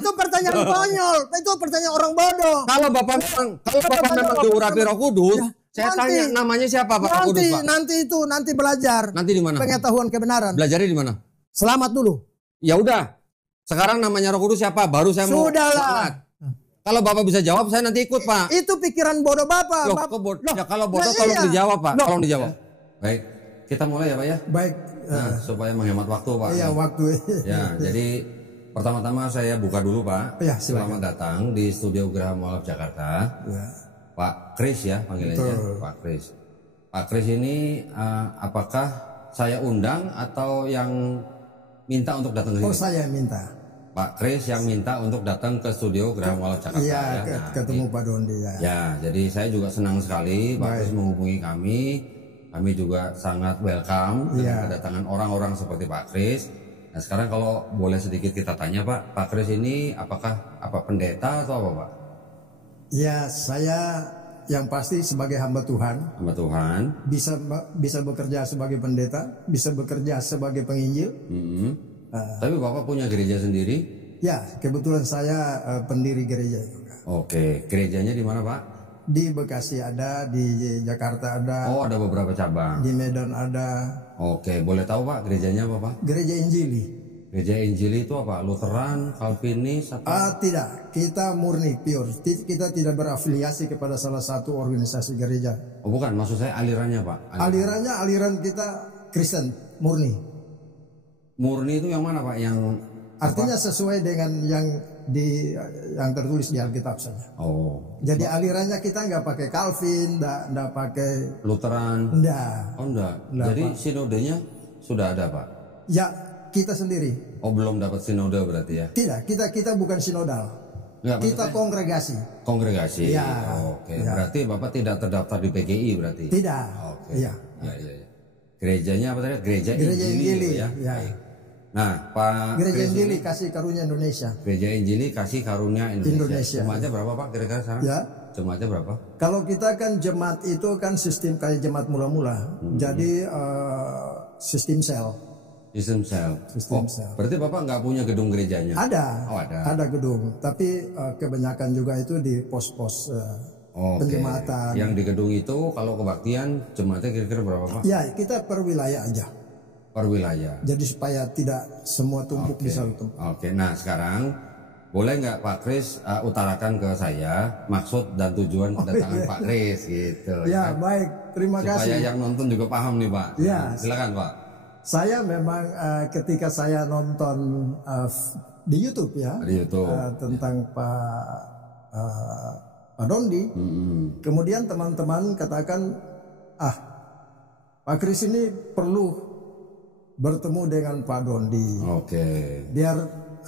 Itu pertanyaan konyol. Itu pertanyaan orang bodoh. Kalau Bapak memang diurapi Roh Kudus, saya Nanti. tanya namanya siapa Pak Roh Kudus, Pak? Nanti belajar. Nanti di mana? Pengetahuan kebenaran. Belajarnya di mana? Selamat dulu. Ya udah. Sekarang namanya Roh Kudus siapa? Baru saya mau Sudahlah. semangat. Kalau Bapak bisa jawab, saya nanti ikut, Pak. Itu pikiran bodoh Bapak. Loh, Loh, ya kalau bodoh nah tolong iya. dijawab, Pak. Loh. Tolong dijawab. Baik, kita mulai ya, Pak ya. Baik. Nah, supaya menghemat waktu, Pak. Iya, waktu. Ya, jadi pertama-tama saya buka dulu, Pak. Ya, silakan. Selamat datang di Studio Graha Mualaf Jakarta. Ya. Pak Kris ya panggilannya. Betul. Pak Kris. Pak Kris ini apakah saya undang atau yang minta untuk datang ke sini? Oh, saya minta. Pak Kris yang minta untuk datang ke Studio Graha Mualaf Jakarta. Iya, ya. ketemu Pak Dondi ya. Ya, jadi saya juga senang sekali Pak Kris menghubungi kami. Kami juga sangat welcome dengan kedatangan orang-orang seperti Pak Kris. Nah, sekarang kalau boleh sedikit kita tanya Pak Kris ini apakah pendeta atau apa Pak? Ya, saya yang pasti sebagai hamba Tuhan. Hamba Tuhan. Bisa bekerja sebagai pendeta, bisa bekerja sebagai penginjil. Tapi Bapak punya gereja sendiri? Ya, kebetulan saya pendiri gereja juga. Oke, gerejanya di mana Pak? Di Bekasi ada, di Jakarta ada. Oh, ada beberapa cabang. Di Medan ada. Oke, boleh tahu Pak gerejanya apa Pak? Gereja Injili. Gereja Injili itu apa? Lutheran, Calvinis atau? Tidak, kita murni pure. Kita tidak berafiliasi kepada salah satu organisasi gereja. Oh bukan, maksud saya alirannya Pak. Aliran kita Kristen murni. Murni itu yang mana Pak? Yang artinya sesuai dengan yang tertulis di Alkitab saja. Oh. Jadi alirannya kita nggak pakai Calvin, nggak pakai Lutheran. Enggak. Oh enggak. Jadi Pak. sinodenya sudah ada Pak? Ya, kita sendiri. Oh belum dapat sinode berarti ya? Tidak, kita bukan sinodal. Enggak, kita kongregasi. Kongregasi. Ya. Oke. Berarti Bapak tidak terdaftar di PGI berarti? Tidak. Oke. Iya. Ya. Gerejanya apa tadi? Gereja Injili ya. Ya. Nah, Pak Gereja Injili Kasih Karunia Indonesia. Gereja Injili Kasih Karunia Indonesia. Jemaatnya berapa Pak kira-kira sekarang? Ya. Jemaatnya berapa? Kalau kita kan jemaat itu kan sistem kayak jemaat mula-mula. Jadi sistem sel. Sistem sel. Sel. Berarti Bapak nggak punya gedung gerejanya? Ada. Oh, ada. Ada gedung. Tapi kebanyakan juga itu di pos-pos penjemaatan. Yang di gedung itu kalau kebaktian jemaatnya kira-kira berapa Pak? Ya, kita per wilayah aja. Per wilayah. Jadi supaya tidak semua tumpuk di satu tempat. Oke, nah sekarang boleh nggak Pak Kris utarakan ke saya maksud dan tujuan kedatangan Pak Kris gitu. Ya, baik. Terima kasih. Supaya yang nonton juga paham nih Pak. Ya. Silakan Pak. Saya memang ketika saya nonton di YouTube ya. Di YouTube. Tentang Pak Dondi. Kemudian teman-teman katakan, Pak Kris ini perlu bertemu dengan Pak Dondi. Oke. Biar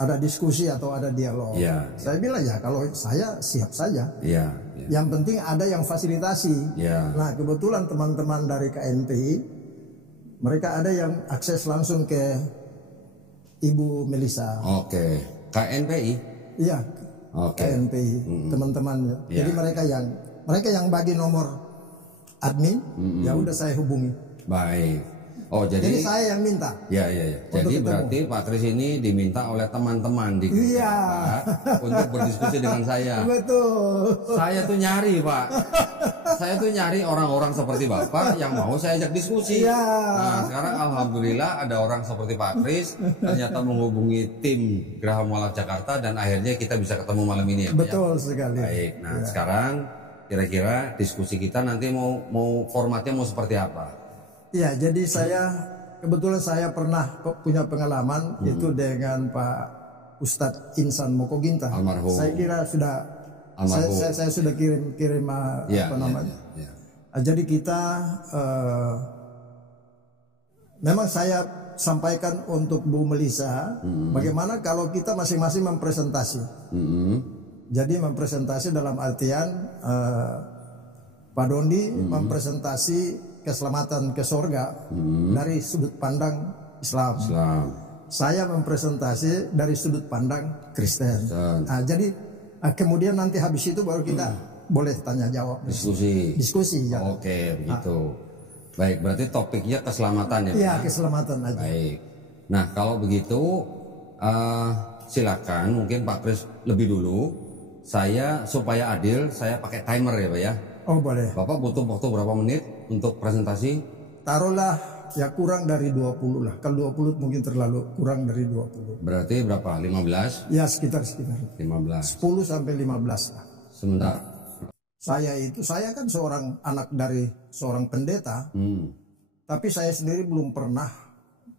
ada diskusi atau ada dialog. Ya. Saya bilang ya kalau saya siap saja. Iya. Yang penting ada yang fasilitasi. Ya. Nah kebetulan teman-teman dari KNPI mereka ada yang akses langsung ke Ibu Melisa. Oke. KNPI. Iya. Oke. KNPI teman-teman. Ya. Jadi mereka yang bagi nomor admin. Ya udah saya hubungi. Baik. Oh jadi saya yang minta. Ya. Jadi berarti Pak Kris ini diminta oleh teman-teman di gereja untuk berdiskusi dengan saya. Betul. Saya tuh nyari Pak. Saya tuh nyari orang-orang seperti Bapak yang mau saya ajak diskusi. Iya. Nah sekarang alhamdulillah ada orang seperti Pak Kris ternyata menghubungi tim Graha Mualaf Jakarta dan akhirnya kita bisa ketemu malam ini ya Pak. Betul sekali. Baik. Nah sekarang kira-kira diskusi kita nanti mau formatnya mau seperti apa? Ya, jadi kebetulan saya pernah punya pengalaman itu dengan Pak Ustadz Insan Mokoginta. Almarhum. Saya kira sudah, saya sudah kirim apa namanya. Ya. Jadi kita, memang saya sampaikan untuk Bu Melisa, bagaimana kalau kita masing-masing mempresentasi. Jadi mempresentasi dalam artian Pak Dondi mempresentasi keselamatan ke sorga dari sudut pandang Islam. Saya mempresentasi dari sudut pandang Kristen. Nah, jadi kemudian nanti habis itu baru kita boleh tanya jawab. Diskusi. Ya. Oke, begitu. Baik, berarti topiknya keselamatan ya? Iya, keselamatan aja. Baik. Nah, kalau begitu silakan mungkin Pak Kris lebih dulu. Saya supaya adil, saya pakai timer ya Pak ya. Oh boleh. Bapak butuh waktu berapa menit untuk presentasi? Taruhlah ya kurang dari 20 lah. Kalau 20 mungkin terlalu kurang dari 20. Berarti berapa? 15? Ya sekitar 15. 10 sampai 15 lah. Sebentar. Saya kan seorang anak dari seorang pendeta. Tapi saya sendiri belum pernah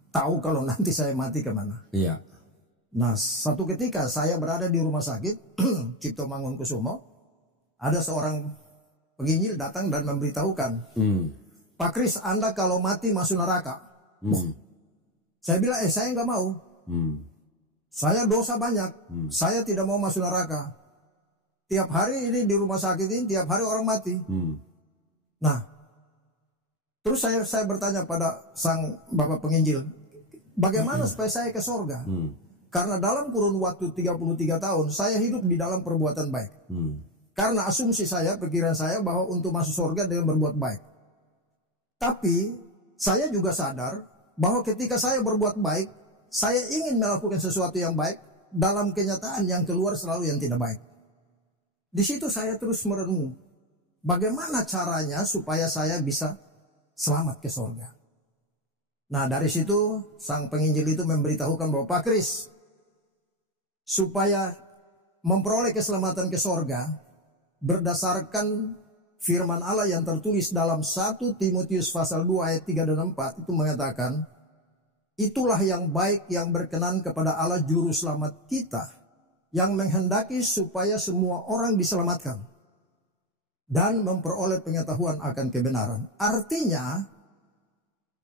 tahu kalau nanti saya mati kemana. Iya. Nah, satu ketika saya berada di rumah sakit Cipto Mangunkusumo, ada seorang penginjil datang dan memberitahukan, Pak Kris, Anda kalau mati masuk neraka. Saya bilang, saya nggak mau. Saya dosa banyak. Saya tidak mau masuk neraka. Tiap hari ini di rumah sakit ini, tiap hari orang mati. Nah, terus saya bertanya pada sang Bapak penginjil, bagaimana supaya saya ke sorga? Karena dalam kurun waktu 33 tahun, saya hidup di dalam perbuatan baik. Karena asumsi saya, pikiran saya bahwa untuk masuk sorga dengan berbuat baik. Tapi, saya juga sadar bahwa ketika saya berbuat baik, saya ingin melakukan sesuatu yang baik, dalam kenyataan yang keluar selalu yang tidak baik. Di situ saya terus merenung, bagaimana caranya supaya saya bisa selamat ke sorga. Nah, dari situ sang penginjil itu memberitahukan bahwa Pak Kris, supaya memperoleh keselamatan ke sorga berdasarkan firman Allah yang tertulis dalam 1 Timotius pasal 2 ayat 3 dan 4 itu mengatakan, itulah yang baik yang berkenan kepada Allah juru selamat kita, yang menghendaki supaya semua orang diselamatkan dan memperoleh pengetahuan akan kebenaran. Artinya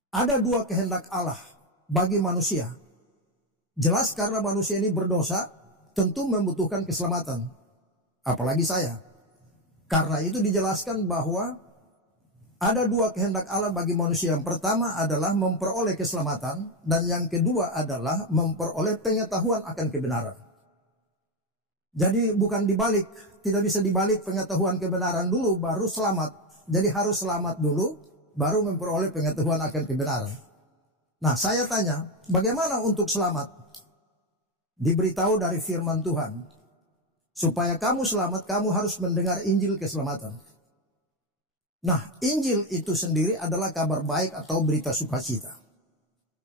ada dua kehendak Allah bagi manusia. Jelas karena manusia ini berdosa, tentu membutuhkan keselamatan. Apalagi saya. Karena itu dijelaskan bahwa ada dua kehendak Allah bagi manusia. Yang pertama adalah memperoleh keselamatan, dan yang kedua adalah memperoleh pengetahuan akan kebenaran. Jadi bukan dibalik, tidak bisa dibalik pengetahuan kebenaran dulu baru selamat. Jadi harus selamat dulu baru memperoleh pengetahuan akan kebenaran. Nah, saya tanya, bagaimana untuk selamat? Diberitahu dari firman Tuhan, supaya kamu selamat, kamu harus mendengar Injil keselamatan. Nah, Injil itu sendiri adalah kabar baik atau berita sukacita.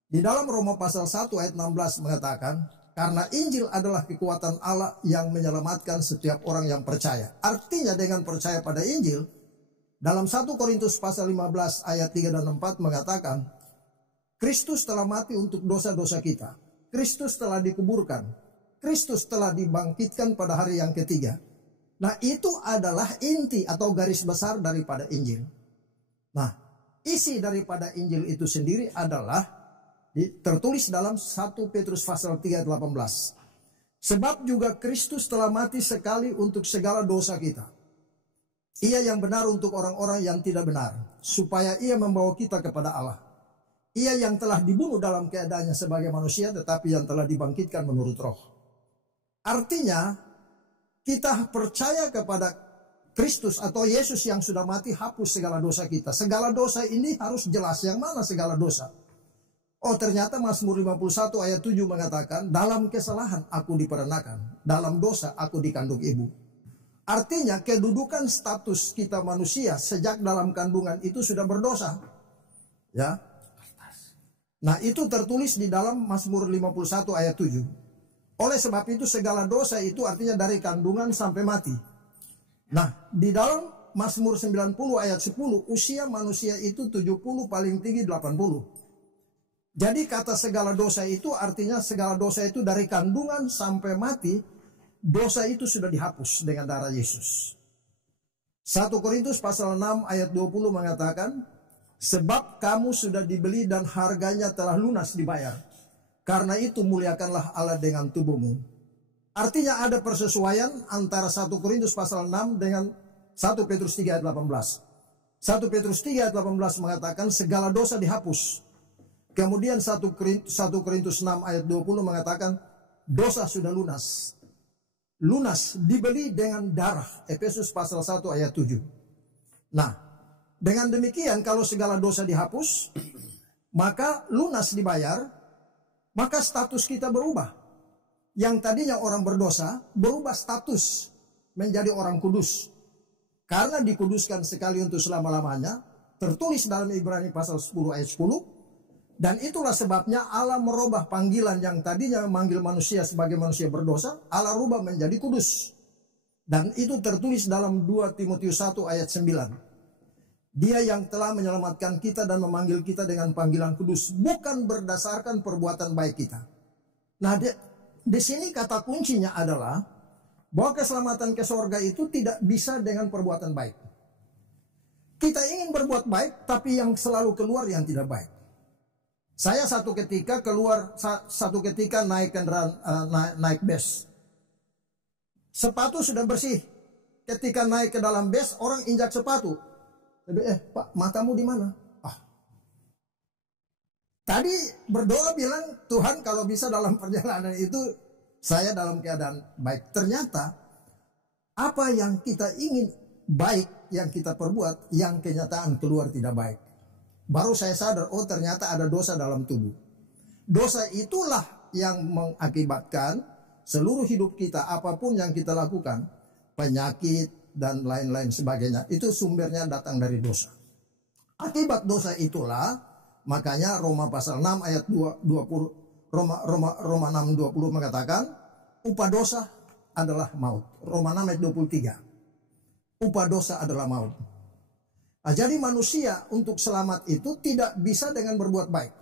Di dalam Roma pasal 1 ayat 16 mengatakan, karena Injil adalah kekuatan Allah yang menyelamatkan setiap orang yang percaya. Artinya dengan percaya pada Injil, dalam 1 Korintus pasal 15 ayat 3 dan 4 mengatakan, Kristus telah mati untuk dosa-dosa kita. Kristus telah dikuburkan. Kristus telah dibangkitkan pada hari yang ketiga. Nah, itu adalah inti atau garis besar daripada Injil. Nah, isi daripada Injil itu sendiri adalah tertulis dalam 1 Petrus pasal 3 ayat 18. Sebab juga Kristus telah mati sekali untuk segala dosa kita. Ia yang benar untuk orang-orang yang tidak benar, supaya ia membawa kita kepada Allah. Ia yang telah dibunuh dalam keadaannya sebagai manusia, tetapi yang telah dibangkitkan menurut roh. Artinya, kita percaya kepada Kristus atau Yesus yang sudah mati hapus segala dosa kita. Segala dosa ini harus jelas. Yang mana segala dosa? Oh, ternyata Mazmur 51 ayat 7 mengatakan, dalam kesalahan aku diperenakan, dalam dosa aku dikandung ibu. Artinya kedudukan status kita manusia sejak dalam kandungan itu sudah berdosa. Ya. Nah, itu tertulis di dalam Mazmur 51 ayat 7. Oleh sebab itu segala dosa itu artinya dari kandungan sampai mati. Nah, di dalam Mazmur 90 ayat 10, usia manusia itu 70, paling tinggi 80. Jadi kata segala dosa itu artinya segala dosa itu dari kandungan sampai mati, dosa itu sudah dihapus dengan darah Yesus. 1 Korintus pasal 6 ayat 20 mengatakan, sebab kamu sudah dibeli dan harganya telah lunas dibayar. Karena itu muliakanlah Allah dengan tubuhmu. Artinya ada persesuaian antara 1 Korintus pasal 6 dengan 1 Petrus 3 ayat 18. 1 Petrus 3 ayat 18 mengatakan segala dosa dihapus. Kemudian 1 Korintus 6 ayat 20 mengatakan dosa sudah lunas. Lunas dibeli dengan darah. Efesus pasal 1 ayat 7. Nah, dengan demikian kalau segala dosa dihapus, maka lunas dibayar, maka status kita berubah. yang tadinya orang berdosa berubah status menjadi orang kudus. Karena dikuduskan sekali untuk selama-lamanya, tertulis dalam Ibrani pasal 10 ayat 10. Dan itulah sebabnya Allah merubah panggilan yang tadinya memanggil manusia sebagai manusia berdosa, Allah rubah menjadi kudus. Dan itu tertulis dalam 2 Timotius 1 ayat 9. Dia yang telah menyelamatkan kita dan memanggil kita dengan panggilan kudus, bukan berdasarkan perbuatan baik kita. Nah, di sini kata kuncinya adalah bahwa keselamatan ke surga itu tidak bisa dengan perbuatan baik. Kita ingin berbuat baik, tapi yang selalu keluar yang tidak baik. Saya satu ketika naik bus. Sepatu sudah bersih. Ketika naik ke dalam bus, orang injak sepatu. Pak, matamu di mana? Tadi berdoa bilang, Tuhan kalau bisa dalam perjalanan itu saya dalam keadaan baik. Ternyata apa yang kita ingin baik yang kita perbuat, yang kenyataan keluar tidak baik. Baru saya sadar, oh ternyata ada dosa dalam tubuh. Dosa itulah yang mengakibatkan seluruh hidup kita, apapun yang kita lakukan, penyakit dan lain-lain sebagainya, itu sumbernya datang dari dosa. Akibat dosa itulah, makanya Roma pasal 6 ayat 20, Roma 6:20 mengatakan, upah dosa adalah maut. Roma 6 ayat 23. Upah dosa adalah maut. Nah, jadi manusia untuk selamat itu tidak bisa dengan berbuat baik.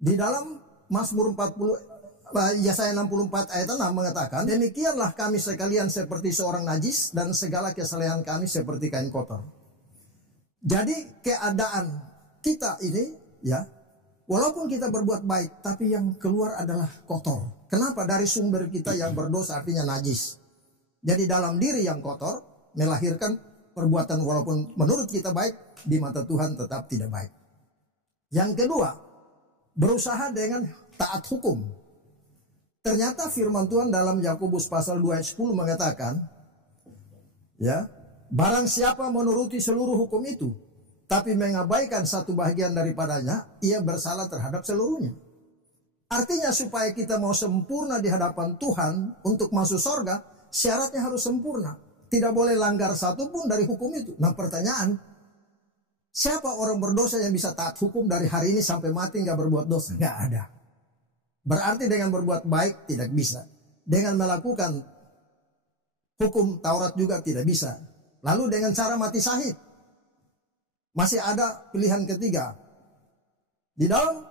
Di dalam Mazmur 40, Yesaya 64 ayat 6 mengatakan, demikianlah kami sekalian seperti seorang najis dan segala kesalehan kami seperti kain kotor. Jadi keadaan kita ini ya, walaupun kita berbuat baik, tapi yang keluar adalah kotor. Kenapa? Dari sumber kita yang berdosa artinya najis. Jadi dalam diri yang kotor melahirkan perbuatan walaupun menurut kita baik, di mata Tuhan tetap tidak baik. Yang kedua, berusaha dengan taat hukum. Ternyata firman Tuhan dalam Yakobus pasal 2 ayat 10 mengatakan, ya, barang siapa menuruti seluruh hukum itu, tapi mengabaikan satu bagian daripadanya, ia bersalah terhadap seluruhnya. Artinya supaya kita mau sempurna di hadapan Tuhan untuk masuk surga, syaratnya harus sempurna. Tidak boleh langgar satu pun dari hukum itu. Nah pertanyaan, siapa orang berdosa yang bisa taat hukum dari hari ini sampai mati nggak berbuat dosa? Nggak ada. Berarti dengan berbuat baik tidak bisa. Dengan melakukan hukum Taurat juga tidak bisa. Lalu dengan cara mati syahid. Masih ada pilihan ketiga. Di dalam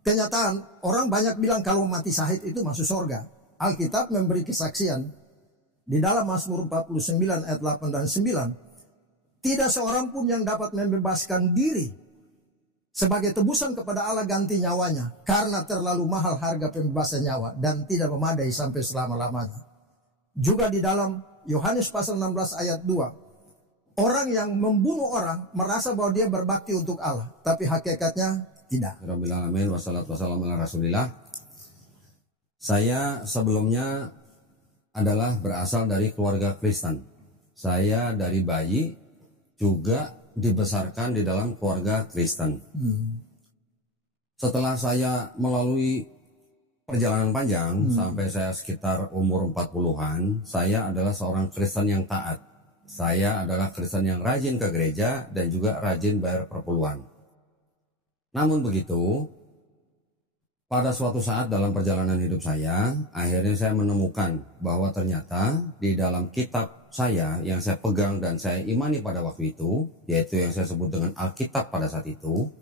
kenyataan orang banyak bilang kalau mati syahid itu masuk surga. Alkitab memberi kesaksian. Di dalam Mazmur 49 ayat 8 dan 9. Tidak seorang pun yang dapat membebaskan diri sebagai tebusan kepada Allah ganti nyawanya. Karena terlalu mahal harga pembebasan nyawa dan tidak memadai sampai selama-lamanya. Juga di dalam Yohanes pasal 16 ayat 2. Orang yang membunuh orang merasa bahwa dia berbakti untuk Allah. Tapi hakikatnya tidak. Rabbil alamin wassalatu wassalamu ala Rasulillah. Saya sebelumnya adalah berasal dari keluarga Kristen. Saya dari bayi juga dibesarkan di dalam keluarga Kristen. Setelah saya melalui perjalanan panjang sampai saya sekitar umur 40-an, saya adalah seorang Kristen yang taat. Saya adalah Kristen yang rajin ke gereja dan juga rajin bayar perpuluhan. Namun begitu, pada suatu saat dalam perjalanan hidup saya, akhirnya saya menemukan bahwa ternyata di dalam kitab saya yang saya pegang dan saya imani pada waktu itu, yaitu yang saya sebut dengan Alkitab pada saat itu,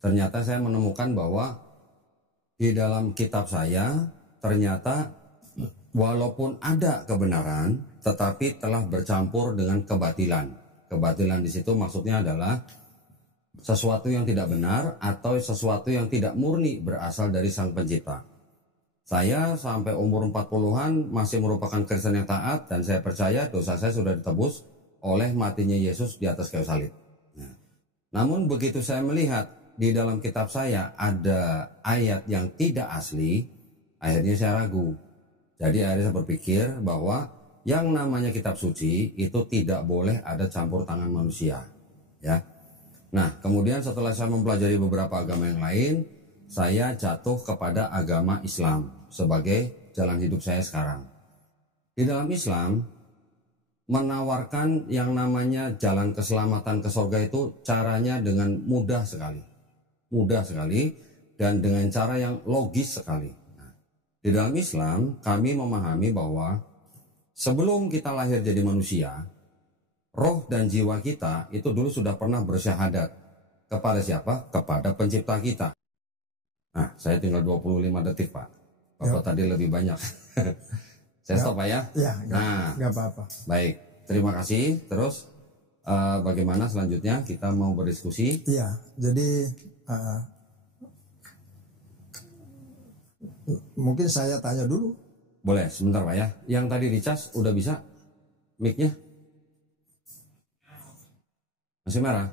ternyata saya menemukan bahwa di dalam kitab saya ternyata walaupun ada kebenaran, tetapi telah bercampur dengan kebatilan. Kebatilan di situ maksudnya adalah sesuatu yang tidak benar atau sesuatu yang tidak murni berasal dari Sang Pencipta. Saya sampai umur 40-an masih merupakan Kristen yang taat dan saya percaya dosa saya sudah ditebus oleh matinya Yesus di atas kayu salib. Nah, namun begitu saya melihat di dalam kitab saya ada ayat yang tidak asli, akhirnya saya ragu. Jadi akhirnya saya berpikir bahwa yang namanya kitab suci itu tidak boleh ada campur tangan manusia, ya. Nah, kemudian setelah saya mempelajari beberapa agama yang lain, saya jatuh kepada agama Islam. sebagai jalan hidup saya sekarang. Di dalam Islam menawarkan yang namanya jalan keselamatan ke surga itu caranya dengan mudah sekali, dan dengan cara yang logis sekali. Nah, di dalam Islam kami memahami bahwa sebelum kita lahir jadi manusia, roh dan jiwa kita itu dulu sudah pernah bersyahadat kepada siapa? Kepada pencipta kita. Nah, saya tinggal 25 detik Pak. Bapak tadi lebih banyak. Saya stop Pak ya? Ya, nggak apa-apa. Baik, terima kasih. Terus bagaimana selanjutnya kita mau berdiskusi? Iya, jadi mungkin saya tanya dulu. Boleh, sebentar Pak ya. Yang tadi dicas udah bisa mic-nya? Masih merah?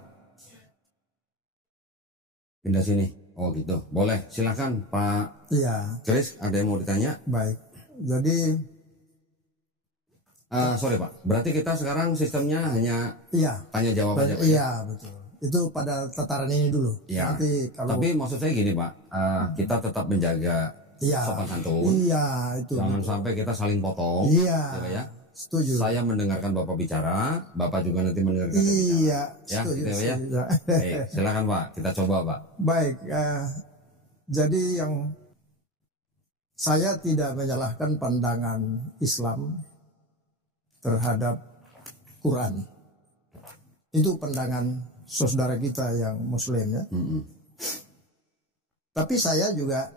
Pindah sini. Oh gitu, boleh. Silakan Pak. Iya. Chris, ada yang mau ditanya? Baik. Jadi sorry Pak, berarti kita sekarang sistemnya hanya tanya jawab aja Pak? Iya, betul. Itu pada tataran ini dulu. Iya. Nanti kalau... Tapi maksud saya gini Pak, kita tetap menjaga sopan santun. Iya, itu. Jangan sampai kita saling potong. Iya. Ya. Setuju. Saya mendengarkan Bapak bicara, Bapak juga nanti mendengarkan saya bicara. Iya, ya, setuju. Gitu ya. Baik, silakan Pak, kita coba Pak. Baik, jadi yang saya tidak menyalahkan pandangan Islam terhadap Quran. Itu pandangan saudara kita yang Muslim ya. Tapi saya juga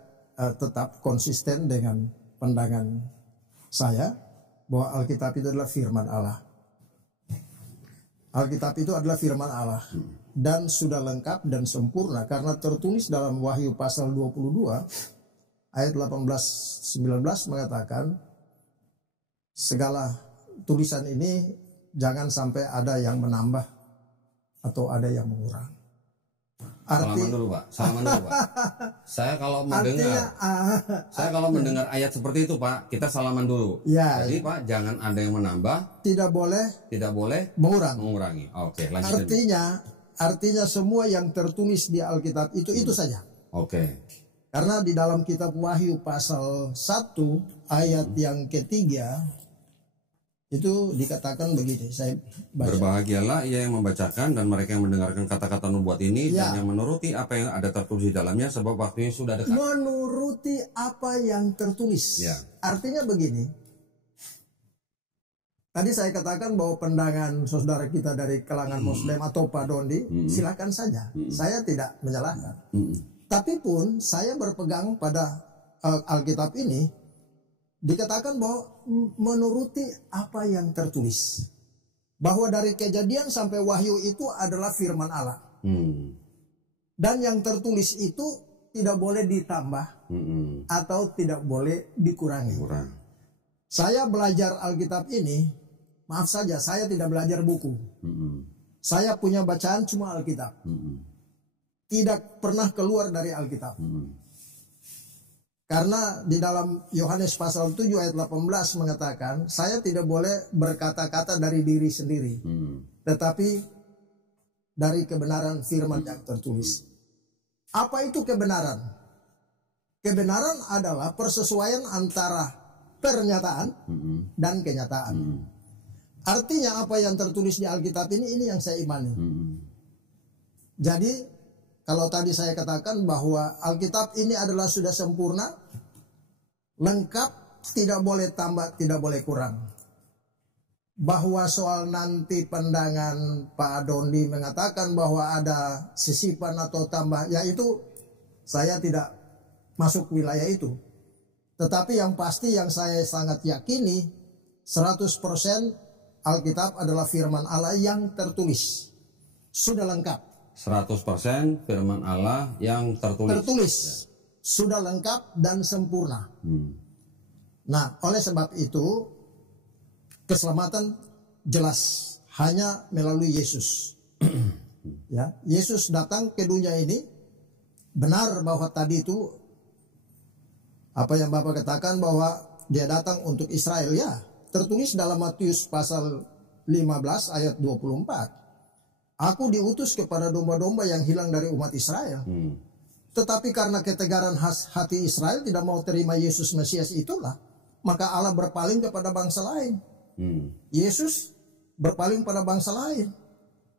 tetap konsisten dengan pandangan saya bahwa Alkitab itu adalah firman Allah. Alkitab itu adalah firman Allah dan sudah lengkap dan sempurna karena tertulis dalam Wahyu pasal 22 ayat 18-19 mengatakan segala tulisan ini jangan sampai ada yang menambah atau ada yang mengurang. Salaman dulu Pak. Saya kalau mendengar ayat seperti itu Pak, kita salaman dulu. Ya, jadi Pak, jangan ada yang menambah. Tidak boleh mengurangi. Oke, lanjut. Artinya semua yang tertulis di Alkitab itu saja. Oke. Karena di dalam kitab Wahyu pasal 1 ayat yang ketiga itu dikatakan begini, saya baca. Berbahagialah ia yang membacakan dan mereka yang mendengarkan kata-kata nubuat ini dan yang menuruti apa yang ada tertulis di dalamnya sebab waktunya sudah dekat. Menuruti apa yang tertulis. Ya. Artinya begini. Tadi saya katakan bahwa pandangan saudara kita dari kalangan Muslim atau Pak Dondi, silakan saja. Saya tidak menyalahkan. Tapi pun saya berpegang pada Alkitab ini dikatakan bahwa menuruti apa yang tertulis. Bahwa dari Kejadian sampai Wahyu itu adalah firman Allah. Dan yang tertulis itu tidak boleh ditambah atau tidak boleh dikurangi. Saya belajar Alkitab ini, maaf saja saya tidak belajar buku. Saya punya bacaan cuma Alkitab. Tidak pernah keluar dari Alkitab. Karena di dalam Yohanes pasal 7 ayat 18 mengatakan, saya tidak boleh berkata-kata dari diri sendiri, tetapi dari kebenaran firman yang tertulis. Apa itu kebenaran? Kebenaran adalah persesuaian antara pernyataan dan kenyataan. Artinya apa yang tertulis di Alkitab ini yang saya imani. Jadi kalau tadi saya katakan bahwa Alkitab ini adalah sudah sempurna, lengkap, tidak boleh tambah, tidak boleh kurang. Bahwa soal nanti pandangan Pak Dondi mengatakan bahwa ada sisipan atau tambah, ya itu saya tidak masuk wilayah itu. Tetapi yang pasti yang saya sangat yakini, 100% Alkitab adalah firman Allah yang tertulis. Sudah lengkap. 100% firman Allah yang tertulis. Ya. Sudah lengkap dan sempurna. Nah, oleh sebab itu keselamatan jelas hanya melalui Yesus. Ya, Yesus datang ke dunia ini, benar bahwa tadi itu apa yang Bapak katakan bahwa dia datang untuk Israel, ya, tertulis dalam Matius pasal 15 ayat 24. Aku diutus kepada domba-domba yang hilang dari umat Israel. Tetapi karena ketegaran hati Israel tidak mau terima Yesus Mesias itulah, maka Allah berpaling kepada bangsa lain. Yesus berpaling pada bangsa lain.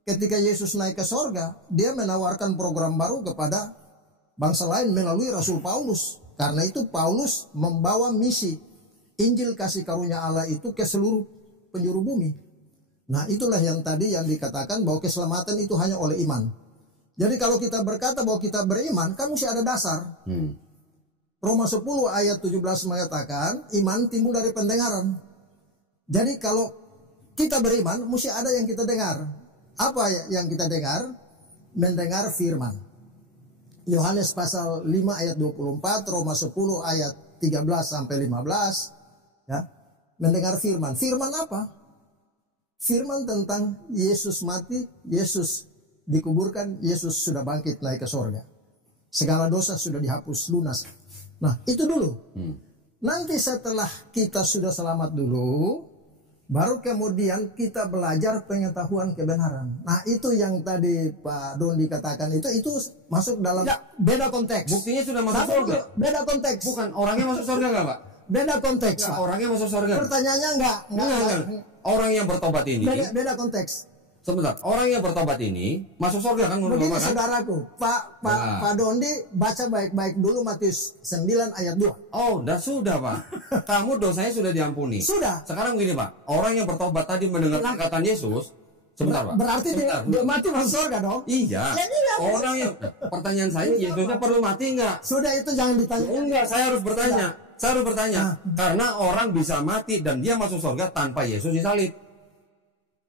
Ketika Yesus naik ke sorga, dia menawarkan program baru kepada bangsa lain melalui Rasul Paulus. Karena itu Paulus membawa misi Injil kasih karunia Allah itu ke seluruh penjuru bumi. Nah, itulah yang tadi yang dikatakan bahwa keselamatan itu hanya oleh iman. Jadi kalau kita berkata bahwa kita beriman, kan mesti ada dasar. Roma 10 ayat 17 mengatakan, iman timbul dari pendengaran. Jadi kalau kita beriman, mesti ada yang kita dengar. Apa yang kita dengar? Mendengar firman. Yohanes pasal 5 ayat 24, Roma 10 ayat 13 sampai 15. Ya, mendengar firman. Firman apa? Firman tentang Yesus mati, Yesus dikuburkan, Yesus sudah bangkit naik ke sorga. Segala dosa sudah dihapus lunas. Nah, itu dulu. Nanti setelah kita sudah selamat dulu, baru kemudian kita belajar pengetahuan kebenaran. Nah, itu yang tadi Pak Don dikatakan itu masuk dalam beda konteks. Buktinya sudah masuk surga. Beda konteks. Bukan, orangnya masuk surga nggak, Pak? Beda konteks. Nggak, orangnya masuk surga. Pertanyaannya enggak. Orang yang bertobat ini. Beda konteks. Sebentar, orang yang bertobat ini masuk surga kan menurut Begini Bapak kan? saudaraku, Pak Dondi baca baik-baik dulu Matius 9 ayat 2. Oh, sudah Pak. Kamu dosanya sudah diampuni. Sudah. Sekarang begini Pak, orang yang bertobat tadi mendengar perkataan Yesus, sebentar Pak. Berarti dia mati masuk surga dong? Iya. Orang yang, pertanyaan saya, Yesusnya perlu mati enggak? Sudah, itu jangan ditanya. Enggak, saya harus bertanya. Saya harus bertanya. Karena orang bisa mati dan dia masuk surga tanpa Yesus disalib.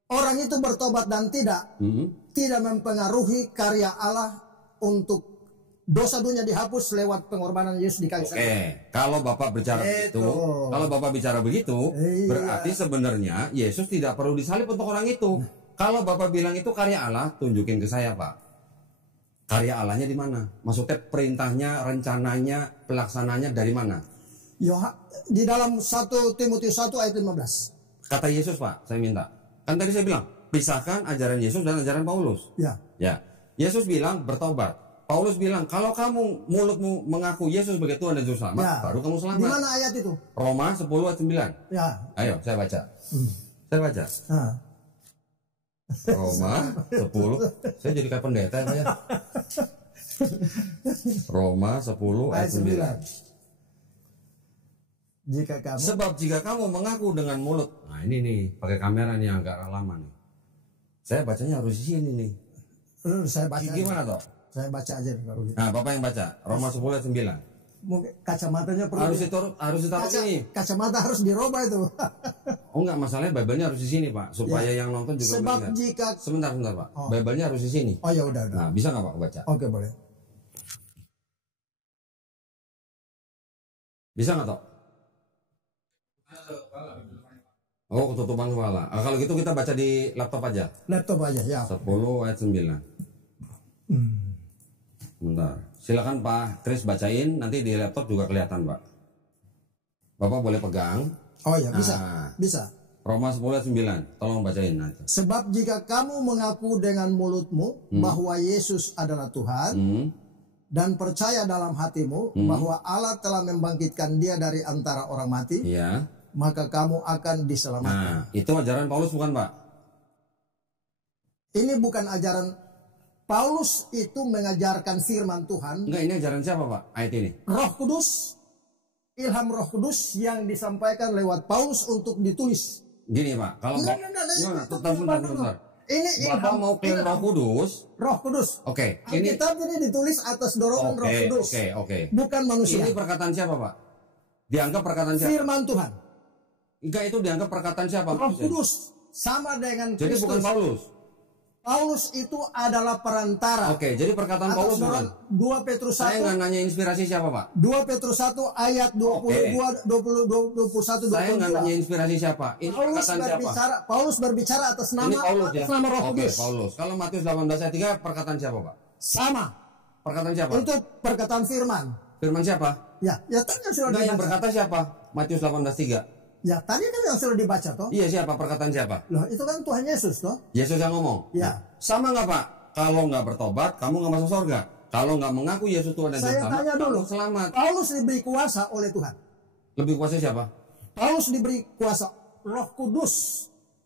Orang itu bertobat dan tidak mempengaruhi karya Allah untuk dosa dunia dihapus lewat pengorbanan Yesus di kayu salib. Oke, kalau Bapak bicara begitu, berarti sebenarnya Yesus tidak perlu disalib untuk orang itu. Kalau Bapak bilang itu karya Allah, tunjukin ke saya, Pak. Karya Allahnya di mana? Maksudnya perintahnya, rencananya, pelaksananya dari mana? Di dalam 1 Timotius 1 ayat 15. Kata Yesus, Pak, saya minta. Kan tadi saya bilang, pisahkan ajaran Yesus dan ajaran Paulus. Ya. Yesus bilang bertobat. Paulus bilang, kalau kamu mulutmu mengaku Yesus sebagai Tuhan dan Juru Selamat, baru kamu selamat. Di mana ayat itu? Roma 10 ayat 9. Ya. Ayo, saya baca. Saya baca. Roma 10. Saya jadi kayak pendeta ya. Roma 10 ayat 9. Sebab jika kamu mengaku dengan mulut, nah ini nih pakai kamera nih yang agak lama nih. Saya bacanya harus di sini nih. Saya baca. Gimana toh? Saya baca aja kalau gitu. Nah, Bapak yang baca. Roma 10 ayat 9. Mungkin kacamatanya perlu harus ditaruh ini. Kacamata harus dirubah itu. Oh enggak, masalahnya Bible-nya harus di sini, Pak, supaya yang nonton juga sebab melihat. Sebentar, Pak. Bible-nya harus di sini. Oh ya udah. Nah, bisa nggak Pak baca? Oke, boleh. Bisa nggak toh? Oh, ketutupan kepala. Kalau gitu kita baca di laptop aja. Laptop aja, ya. 10 ayat 9. Bentar. Silakan Pak Kris bacain, nanti di laptop juga kelihatan, Pak. Bapak boleh pegang. Oh ya, bisa. Bisa. Roma 10 ayat 9. Tolong bacain nanti. Sebab jika kamu mengaku dengan mulutmu bahwa Yesus adalah Tuhan dan percaya dalam hatimu bahwa Allah telah membangkitkan Dia dari antara orang mati, maka kamu akan diselamatkan. Nah, itu ajaran Paulus bukan, Pak? Ini bukan ajaran Paulus, itu mengajarkan firman Tuhan. Enggak, ini ajaran siapa, Pak? Ayat ini. Roh Kudus, ilham Roh Kudus yang disampaikan lewat Paulus untuk ditulis. Gini, Pak, kalau bentar. Ini Bapak mau klaim Roh Kudus? Roh Kudus. Oke, Alkitab ini ditulis atas dorongan Roh Kudus. Oke. Bukan manusia. Ini perkataan siapa, Pak? Dianggap perkataan siapa? Firman Tuhan. Enggak, itu dianggap perkataan siapa? Roh Kudus sama dengan Jadi Kristus. bukan Paulus. Paulus itu adalah perantara. Oke, jadi perkataan Paulus bukan. 2 Petrus 1. Saya nggak nanya inspirasi siapa, Pak? 2 Petrus 1 ayat 22, 20, 21, 22. Saya nggak nanya inspirasi siapa. Ini perkataan siapa? Paulus berbicara atas nama, Paulus, ya? atas nama Roh Kudus. Oke, Paulus. Kalau Matius 18 ayat 3 perkataan siapa, Pak? Sama. Perkataan siapa? Itu perkataan firman. Firman siapa? Ya tadi yang sudah dibaca. Yang berkata siapa? Matius 18:3. Ya, tadi kan yang sudah dibaca toh. Iya, siapa? Perkataan siapa? Loh, itu kan Tuhan Yesus toh. Yesus yang ngomong. Ya. Sama nggak, Pak? Kalau nggak bertobat, kamu nggak masuk surga. Kalau nggak mengaku Yesus Tuhan dan Juru Saya Selamat, tanya dulu. kamu selamat. Paulus diberi kuasa oleh Tuhan. Lebih kuasa siapa? Paulus diberi kuasa. Roh Kudus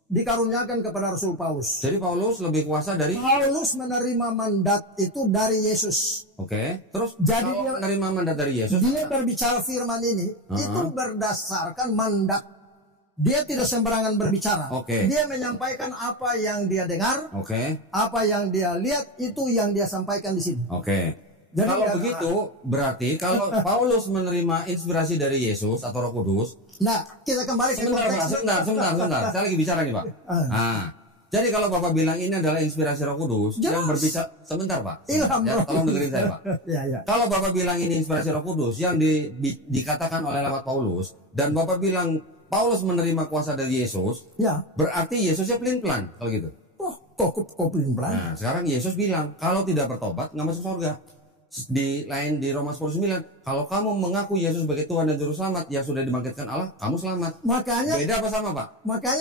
dikaruniakan kepada Rasul Paulus. Jadi Paulus lebih kuasa dari. Paulus menerima mandat itu dari Yesus. Oke. Terus Jadi kalau dia- menerima mandat dari Yesus, Dia berbicara firman ini itu berdasarkan mandat. Dia tidak sembarangan berbicara. Oke. Dia menyampaikan apa yang dia dengar, oke, apa yang dia lihat, itu yang dia sampaikan di sini. oke. Jadi Kalau dia- begitu berarti kalau Paulus menerima inspirasi dari Yesus atau Roh Kudus, Nah, kita kembali ke sebentar Pak, konteks. sebentar. Saya lagi bicara nih Pak. Nah, jadi kalau Bapak bilang ini adalah inspirasi Roh Kudus Jelas. yang berbicara, sebentar Pak. Ilham Ya, Roh tolong Kudus. dengerin saya Pak. Ya. Kalau Bapak bilang ini inspirasi Roh Kudus yang dikatakan oleh lewat Paulus, dan Bapak bilang Paulus menerima kuasa dari Yesus, Ya. berarti Yesusnya pelin-pelan kalau gitu. Oh, kok pelin-pelan? Nah, sekarang Yesus bilang kalau tidak bertobat nggak masuk surga. Di Roma 10:9, kalau kamu mengaku Yesus sebagai Tuhan dan Juru Selamat yang sudah dibangkitkan Allah, kamu selamat. Makanya Beda apa sama Pak?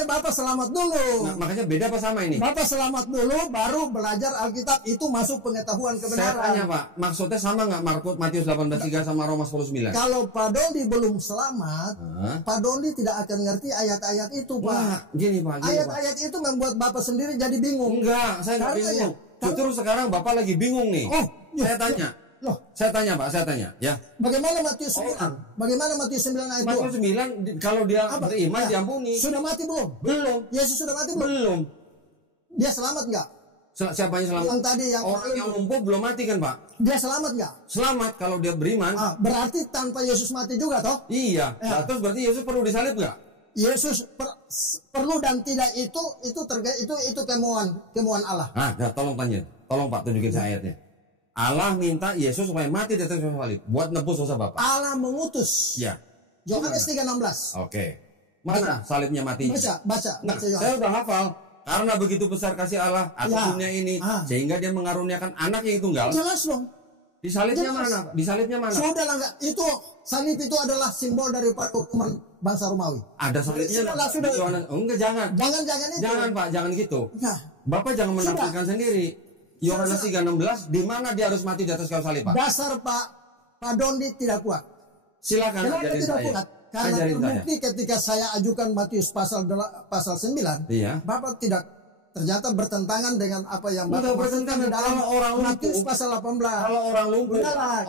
Bapak selamat dulu. Nah, makanya beda apa sama ini? Bapak selamat dulu, baru belajar Alkitab, itu masuk pengetahuan Saya kebenaran. tanya Pak, maksudnya sama nggak Matius 18:3 sama Roma 10:9? Kalau Pak Dondi belum selamat, Hah? Pak Dondi tidak akan ngerti ayat-ayat itu, Pak. Wah, gini Pak, gini Pak. Ayat-ayat itu membuat Bapak sendiri jadi bingung. Enggak, saya nggak Karena bingung. ya, Justru sekarang Bapak lagi bingung nih. Oh, Saya tanya. Loh, Saya tanya Pak, saya tanya. Ya. bagaimana Matius 9? Bagaimana Matius 9 ayat 2? Matius 9, kalau dia Apa? beriman Ya. diampuni. Sudah mati belum? Belum. Yesus sudah mati belum? Belum. Dia selamat nggak? Siapa yang selamat? Yang tadi yang Orang yang lumpuh belum mati kan Pak? dia selamat nggak? Selamat kalau dia beriman. Berarti tanpa Yesus mati juga toh? Iya. Ya. Nah, terus berarti Yesus perlu disalib nggak? Yesus perlu dan tidak itu kemauan Allah. Nah, tolong tanya. Tolong Pak tunjukin saya ayatnya. Allah minta Yesus supaya mati di atas kayu salib buat nebus dosa Bapak. Allah mengutus. Ya. Yohanes 3:16. Oke. Mana salibnya mati? Baca Nah, Yohanes. saya udah hafal. Karena begitu besar kasih Allah atas Ya. dunia ini, sehingga Dia mengaruniakan anak yang tunggal. Jelas dong. Disalibnya Jelas. mana? Disalibnya mana? Sudah lah nggak? Itu salib itu adalah simbol dari hukuman bangsa Romawi. Ada salibnya. Sudah. Di Yohanes. Oh, enggak, jangan. Jangan itu. Jangan Pak, jangan gitu. Ya. Bapak jangan menampilkan sendiri. Yohanes 3:16, di mana dia harus mati di atas kayu salib Pak? Dasar Pak Dondi tidak kuat. Silakan Kenapa ajarin tidak saya. kuat? Karena Ajarin saya. terbukti ketika saya ajukan Matius pasal 9, Iya. Bapak tidak ternyata bertentangan dengan apa yang Udah Bapak bertentangan. maksudkan dalam Kalau orang Matius lumpuh- pasal 18. Kalau orang lumpuh, Udahlah.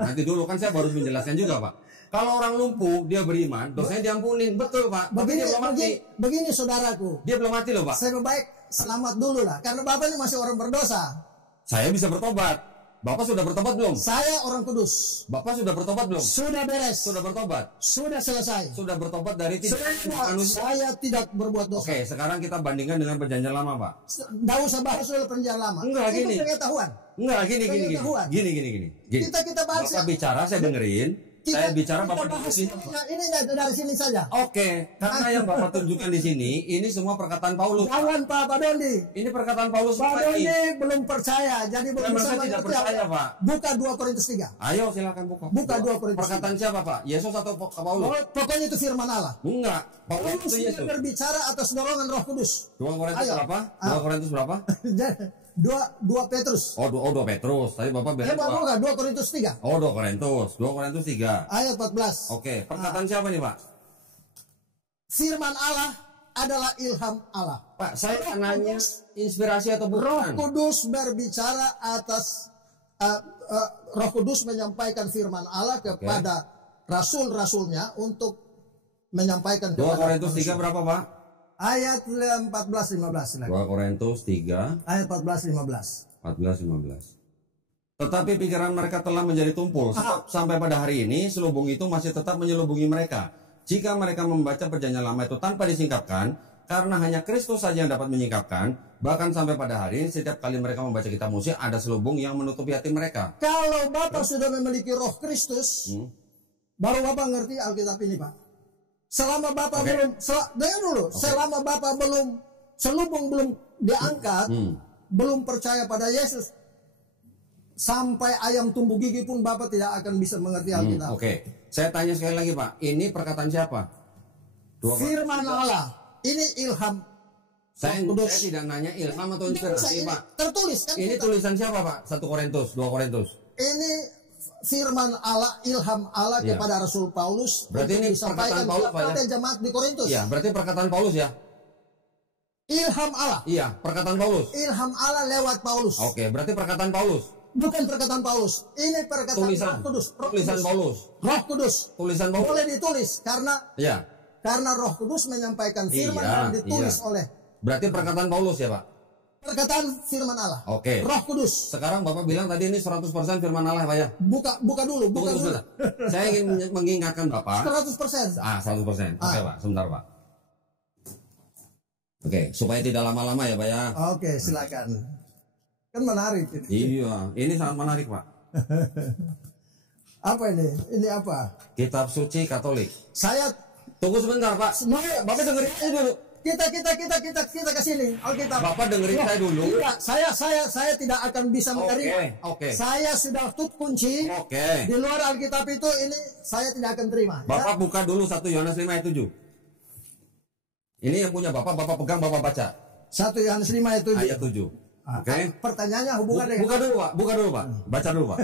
nanti dulu kan saya baru menjelaskan juga Pak. Kalau orang lumpuh dia beriman, dosanya diampunin, betul Pak. Tapi dia belum mati. Begini saudaraku, Dia belum mati loh Pak. saya baik selamat dulu lah, karena Bapak ini masih orang berdosa. Saya bisa bertobat. Bapak sudah bertobat belum? Saya orang kudus. Bapak sudah bertobat belum? Sudah beres. Sudah bertobat. Sudah selesai. Sudah bertobat dari tidak manusia. Saya tidak berbuat dosa. Oke, sekarang kita bandingkan dengan perjanjian lama Pak. Tidak usah bahas soal perjanjian lama. Enggak, Itu gini. pengetahuan. Enggak, gini. Pengetahuan. Gini. Kita bahas Bapak bicara, saya dengerin. Saya bicara, Bapak bahas dengerin. ini dari sini saja. Oke, karena yang Bapak tunjukkan di sini, ini semua perkataan Paulus. Jangan Pak Dondi. Ini perkataan Paulus Pak lagi. Dondi belum percaya, jadi belum Memang bisa saya tidak mengerti percaya, apa. Pak. Buka 2 Korintus 3. Ayo silakan buka. Buka 2 Korintus. Perkataan siapa Pak? Yesus atau Paulus? Pokoknya itu firman Allah. Enggak. Paulus Paulus itu Yesus. berbicara atas dorongan Roh Kudus. 2 Korintus Ayo. berapa? 2 Korintus berapa? 2 Petrus. Oh, 2 Petrus. Tadi Bapak bilang Buka 2 Korintus 3 Oh, 2 Korintus. 2 Korintus 3. ayat 14. Oke, perkataan siapa nih Pak? Firman Allah adalah ilham Allah. Pak, saya nanya inspirasi atau Roh bukan? Kudus berbicara atas Roh Kudus menyampaikan firman Allah kepada rasul-rasulnya untuk menyampaikan 2 kepada Korintus 3 manusia. berapa Pak? Ayat 14-15 silakan. 2 Korintus 3 Ayat 14-15. 14-15. Tetapi pikiran mereka telah menjadi tumpul. Sampai pada hari ini, selubung itu masih tetap menyelubungi mereka. Jika mereka membaca perjanjian lama itu tanpa disingkapkan, karena hanya Kristus saja yang dapat menyingkapkan, bahkan sampai pada hari ini, setiap kali mereka membaca kitab Musa, ada selubung yang menutupi hati mereka. Kalau Bapak sudah memiliki Roh Kristus, baru Bapak ngerti Alkitab ini, Pak. Selama Bapak dengar dulu, selama Bapak selubung belum diangkat, belum percaya pada Yesus, sampai ayam tumbuh gigi pun Bapak tidak akan bisa mengerti Alkitab. Oke, saya tanya sekali lagi Pak, ini perkataan siapa? Firman Allah, ini ilham Saya Kudus. tidak nanya ilham atau Nggak usah, inspirasi, ini Pak. tertulis kan? Ini kita. tulisan siapa, Pak? 1 Korintus, 2 Korintus. Ini firman Allah, ilham Allah Iya. kepada Rasul Paulus. Berarti untuk ini disampaikan perkataan Paulus, Pak, ya? kepada jemaat di Korintus. Iya, berarti perkataan Paulus ya? Ilham Allah. Iya, perkataan Paulus. Ilham Allah lewat Paulus. Oke, berarti perkataan Paulus. Bukan perkataan Paulus. Ini perkataan Tulisan. Roh Kudus. Roh Tulisan Kudus. Paulus. Roh Kudus. Tulisan Paulus. Boleh ditulis Iya. karena Roh Kudus menyampaikan firman Iya, dan ditulis iya. oleh Berarti perkataan Paulus ya, Pak? perkataan firman Allah. Oke. Roh Kudus. Sekarang Bapak bilang tadi ini 100% firman Allah, Pak ya? Buka dulu, buka Tunggu dulu. sebentar. Saya ingin mengingatkan Bapak. 100%. 100%. Oke, Pak. Sebentar, Pak. Oke, supaya tidak lama-lama ya, Pak ya. Oke, silakan. Kan menarik ini. Iya, ini sangat menarik, Pak. Apa ini? Ini apa? Kitab suci Katolik. Saya Tunggu sebentar, Pak. Bapak dengerin saya dulu. kita ke sini. Alkitab. Bapak dengerin saya dulu. Tidak, saya tidak akan bisa menerima. Oke. Saya sudah tutup kunci. Oke. Di luar Alkitab itu ini saya tidak akan terima. Bapak buka dulu 1 Yohanes 5 ayat 7. Ini yang punya Bapak pegang, Bapak baca. 1 Yohanes 5 ayat 7. Ayat 7. Oke. Pertanyaannya hubungan dengan Buka dulu, Pak. Baca dulu, Pak.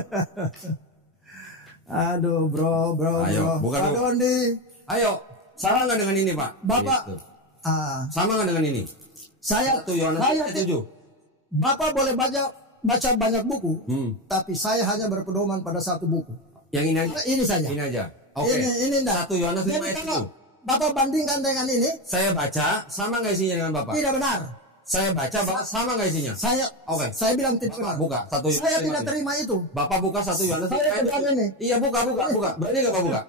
Aduh, bro. Ayo, buka Pak dulu. Dondi. Ayo, sama nggak dengan ini, Pak? Bapak, Gitu. ah, Sama nggak dengan ini? saya 1 Yohanes ayat 7. Bapak boleh baca banyak buku, tapi saya hanya berpedoman pada satu buku. Yang ini aja. Ini saja. Ini aja. Oke. Ini enggak. 1 Yohanes 5 Jadi ayat kalau 7. Bapak bandingkan dengan ini, Saya baca, sama nggak isinya dengan Bapak? tidak benar. Saya baca, sama nggak isinya? Saya saya bilang tidak benar. Buka 1 Yohanes Saya 5 tidak ayat 7. terima itu. Bapak buka 1 Yohanes 5 Saya ayat pegang 7. ini. Iya, buka. Berani nggak Pak buka?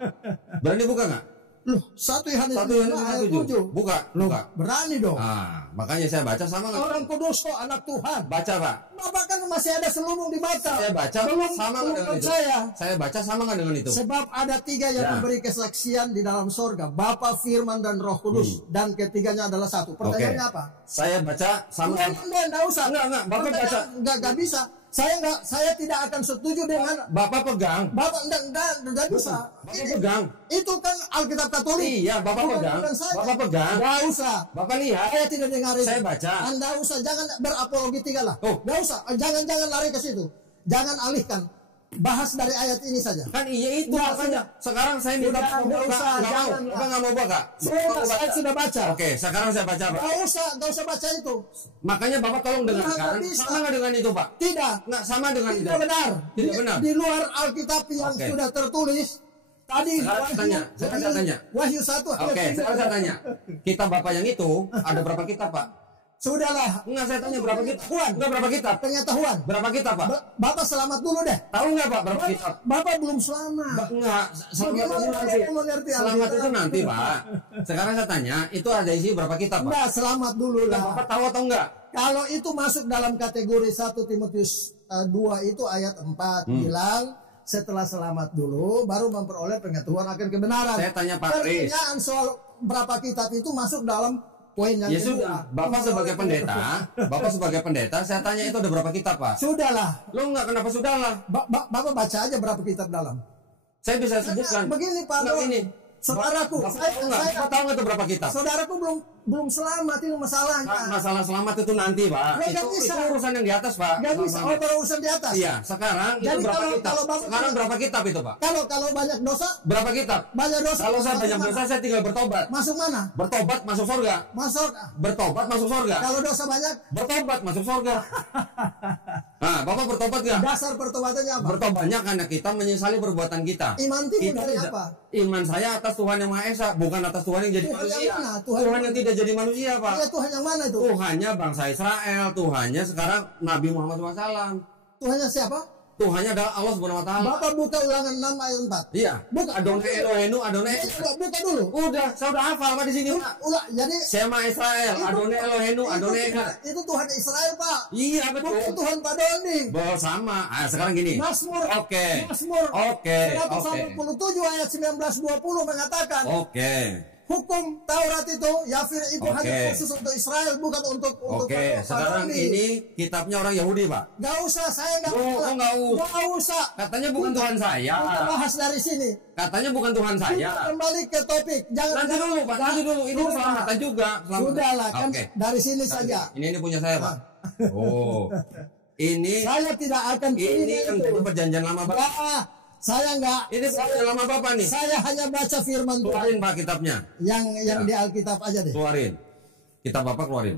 Berani buka nggak? Loh, 1 Yohanes 1 Yohanes 5 ayat 7. Buka. Berani dong. Ah, makanya saya baca sama nggak? Orang kudus kok anak Tuhan. Baca, Pak. Bapak kan masih ada selubung di mata. Saya baca sama nggak dengan itu? Saya baca sama nggak dengan itu? Sebab ada 3 yang Ya. memberi kesaksian di dalam sorga. Bapa, Firman, dan Roh Kudus. Dan ketiganya adalah satu. Pertanyaannya apa? Saya baca sama. Enggak usah. Enggak, Bapak baca. Enggak bisa. Saya tidak akan setuju dengan Bapak pegang. Bapak enggak bisa. Bapak pegang. Itu kan Alkitab Katolik. Iya, Bapak pegang. Bapak pegang. Enggak usah. Bapak lihat. Saya tidak dengar itu. Saya baca. Anda usah, jangan berapologetika lah. Oh. Enggak usah. Jangan lari ke situ. Jangan alihkan. Bahas dari ayat ini saja. Kan iya itu Enggak, makanya. Sekarang saya minta Enggak usah, Nggak mau. jangan. Bapak nggak mau buka. Saya sudah baca. Oke, sekarang saya baca, Pak. Enggak usah baca itu. Makanya Bapak tolong dengarkan. Nggak bisa. Sama nggak dengan itu, Pak? Tidak. Nggak sama dengan itu. Tidak benar. Tidak benar. Di luar Alkitab yang Oke. sudah tertulis tadi Sekarang saya tanya. Wahyu 1 ayat Oke, 3. sekarang saya tanya. Kitab Bapak yang itu ada berapa kitab, Pak? Sudahlah. Enggak, saya tanya berapa kitab? Pengetahuan. Enggak, berapa kitab? Pengetahuan. Berapa kitab, Pak? Bapak selamat dulu deh. Tahu nggak, Pak, berapa kitab? Bapak belum selamat. Enggak, selamat itu Bagaimana nanti. Bapak mengerti Selamat Alkitab? itu nanti, Pak. Sekarang saya tanya, itu ada isi berapa kitab, Pak? Enggak, selamat dulu Nah, lah. Bapak tahu atau enggak? Kalau itu masuk dalam kategori 1 Timotius 2 itu ayat 4 bilang setelah selamat dulu baru memperoleh pengetahuan akan kebenaran. Saya tanya Pak Kris. Pertanyaan soal berapa kitab itu masuk dalam poin yang Ya kedua. sudah, Bapak sebagai pendeta, saya tanya itu ada berapa kitab, Pak? Sudahlah. Lo enggak, kenapa sudahlah? Bapak baca aja berapa kitab dalam. Saya bisa sebutkan. Begini Pak Enggak, Don. ini. Saudaraku, Bapak tahu nggak itu berapa kitab? saudaraku belum selamat itu masalahnya. Pak, masalah selamat itu nanti, Pak. Nggak Itu bisa. urusan yang di atas, Pak. Gak bisa, Selamat. berurusan di atas. Iya, sekarang itu Jadi berapa kalau- kitab? kalau Bapak- Sekarang berapa kitab itu, Pak? Kalau banyak dosa, Berapa kitab? banyak dosa. Kalau saya masuk banyak mana? dosa, saya tinggal bertobat. Masuk mana? Bertobat masuk surga. Masuk. Bertobat masuk surga. Kalau dosa banyak, Bertobat masuk surga. Nah, Bapak bertobat nggak? dasar pertobatannya apa? Bertobatnya karena kita menyesali perbuatan kita. Iman timbul Kita dari tidak- apa? Iman saya atas Tuhan yang Maha Esa, bukan atas Tuhan yang jadi Tuhan yang manusia. mana? Tuhan yang tidak jadi manusia, Pak. Iya, Tuhan yang mana itu? Tuhannya bangsa Israel, Tuhannya sekarang Nabi Muhammad SAW. Tuhannya siapa? Tuhannya adalah Allah Subhanahu Wa Taala. Bapak buka Ulangan 6 ayat 4. Iya. Buka. Adonai Elohenu, Adonai. Buka dulu. Udah, saya udah hafal Pak di sini, Pak. Jadi Sema Israel, Adonai Elohenu, Adonai Echad. itu Tuhan Israel, Pak. Iya Bukan betul. Tuhan Pak Doni. Bersama. Ah, sekarang gini. Mazmur. Oke. Mazmur. Oke. 187 ayat 19-20 mengatakan. Oke. Hukum Taurat itu itu Oke. hanya khusus untuk Israel, bukan untuk Oke, sekarang ini kitabnya orang Yahudi, Pak. Gak usah, saya nggak Nggak usah. Katanya bukan Tuhan saya. Kita bahas dari sini. Katanya bukan Tuhan saya. Kembali ke topik. Jangan Nanti dulu, Pak. Nanti dulu. Ini keselamatan juga. Sudahlah, kan Oke. dari sini saja. Ini punya saya, Pak. Oh. Ini Saya tidak akan ini yang itu. perjanjian lama, Pak. Saya enggak. Ini perjanjian lama Bapak nih. Saya hanya baca firman Tuhan. Keluarin, Pak, kitabnya. Yang di Alkitab aja deh. Keluarin. Kitab Bapak keluarin.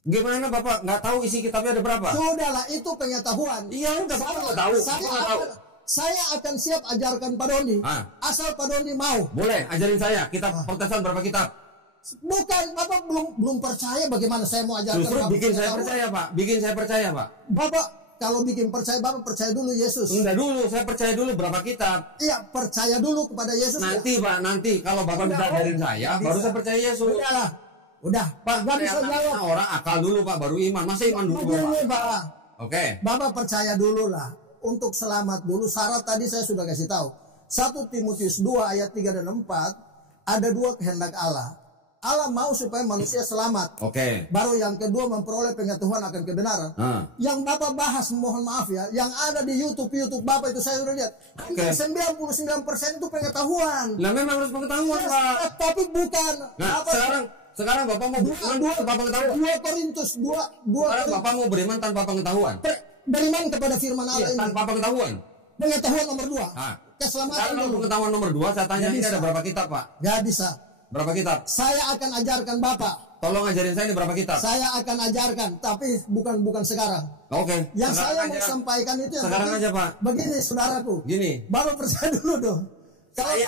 Gimana Bapak nggak tahu isi kitabnya ada berapa? Sudahlah, itu pengetahuan. Iya, udah Bapak nggak tahu. Saya akan siap ajarkan Pak Doni. Asal Pak Doni mau. Boleh, ajarin saya. Kitab Protestan berapa kitab? Bukan, Bapak belum percaya bagaimana saya mau ajarkan. Justru Bapak bikin saya percaya, Pak. Bikin saya percaya, Pak. Bapak kalau bikin percaya, Bapak percaya dulu Yesus. Enggak dulu, saya percaya dulu berapa kitab. Iya, percaya dulu kepada Yesus. Nanti, Pak, nanti kalau Bapak bisa ajarin saya, baru saya percaya Yesus. Udahlah. Udah, Pak, gak bisa jawab. Orang akal dulu, Pak, baru iman. Masa iman dulu, Begini, Pak? Pak. Oke. Bapak percaya dulu lah. Untuk selamat dulu, syarat tadi saya sudah kasih tahu. 1 Timotius 2 ayat 3 dan 4, ada dua kehendak Allah. Allah mau supaya manusia selamat. Oke. Baru yang kedua memperoleh pengetahuan akan kebenaran. Yang Bapak bahas, mohon maaf ya, yang ada di YouTube Bapak itu saya sudah lihat. Oke. 99% itu pengetahuan. Nah, memang harus pengetahuan, Pak. Tapi bukan. Nah, sekarang Bapak mau beriman tanpa pengetahuan. 2 Korintus 2. Sekarang Bapak mau beriman tanpa pengetahuan. Beriman kepada firman Allah ini. Tanpa pengetahuan. Pengetahuan nomor 2. Keselamatan Sekarang dulu. pengetahuan nomor 2, saya tanya ini ada berapa kitab, Pak? Gak bisa. Berapa kitab? Saya akan ajarkan Bapak. Tolong ajarin saya ini berapa kitab? Saya akan ajarkan, tapi bukan sekarang. Oke. Yang sekarang saya aja. mau sampaikan itu yang Sekarang penting. aja, Pak. Begini, saudaraku. Gini. Bapak percaya dulu dong. Saya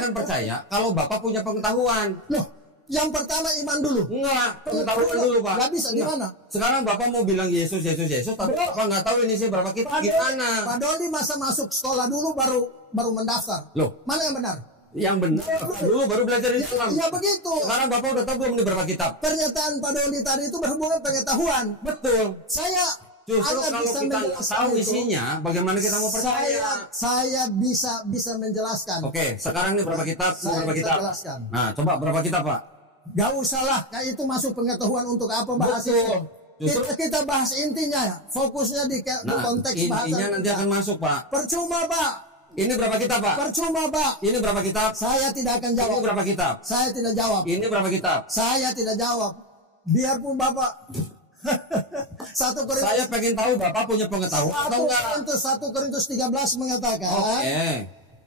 akan percaya kalau Bapak punya pengetahuan. Loh, yang pertama iman dulu. Enggak, pengetahuan dulu, Pak. Gak bisa, gimana? Sekarang Bapak mau bilang Yesus, tapi Bapak nggak tahu ini sih berapa kitab, gimana? Pak Doni masa masuk sekolah dulu baru mendaftar. Loh, mana yang benar? Yang benar dulu baru belajar Islam. Ya begitu. Sekarang Bapak udah tahu belum ini berapa kitab? Pernyataan Pak Doni tadi itu berhubungan pengetahuan. Betul. Saya Justru akan kalau bisa kita menjelaskan tahu itu. isinya, bagaimana kita mau percaya? Saya bisa menjelaskan. Oke, sekarang ini berapa kitab? Saya Berapa bisa kitab? jelaskan. Nah, coba berapa kitab, Pak? Gak usah lah, kayak itu masuk pengetahuan untuk apa bahas Betul. itu. Justru- Kita bahas intinya, fokusnya di Nah, konteks bahasa. intinya nanti akan masuk, Pak. Percuma, Pak. Ini berapa kitab, Pak? Percuma, Pak. Ini berapa kitab? Saya tidak akan Ini jawab. berapa kitab? Saya tidak jawab. Ini berapa kitab? Saya tidak jawab. Biarpun Bapak 1 Korintus Saya pengen tahu Bapak punya pengetahuan atau enggak? 1 Korintus 13 mengatakan, Oke.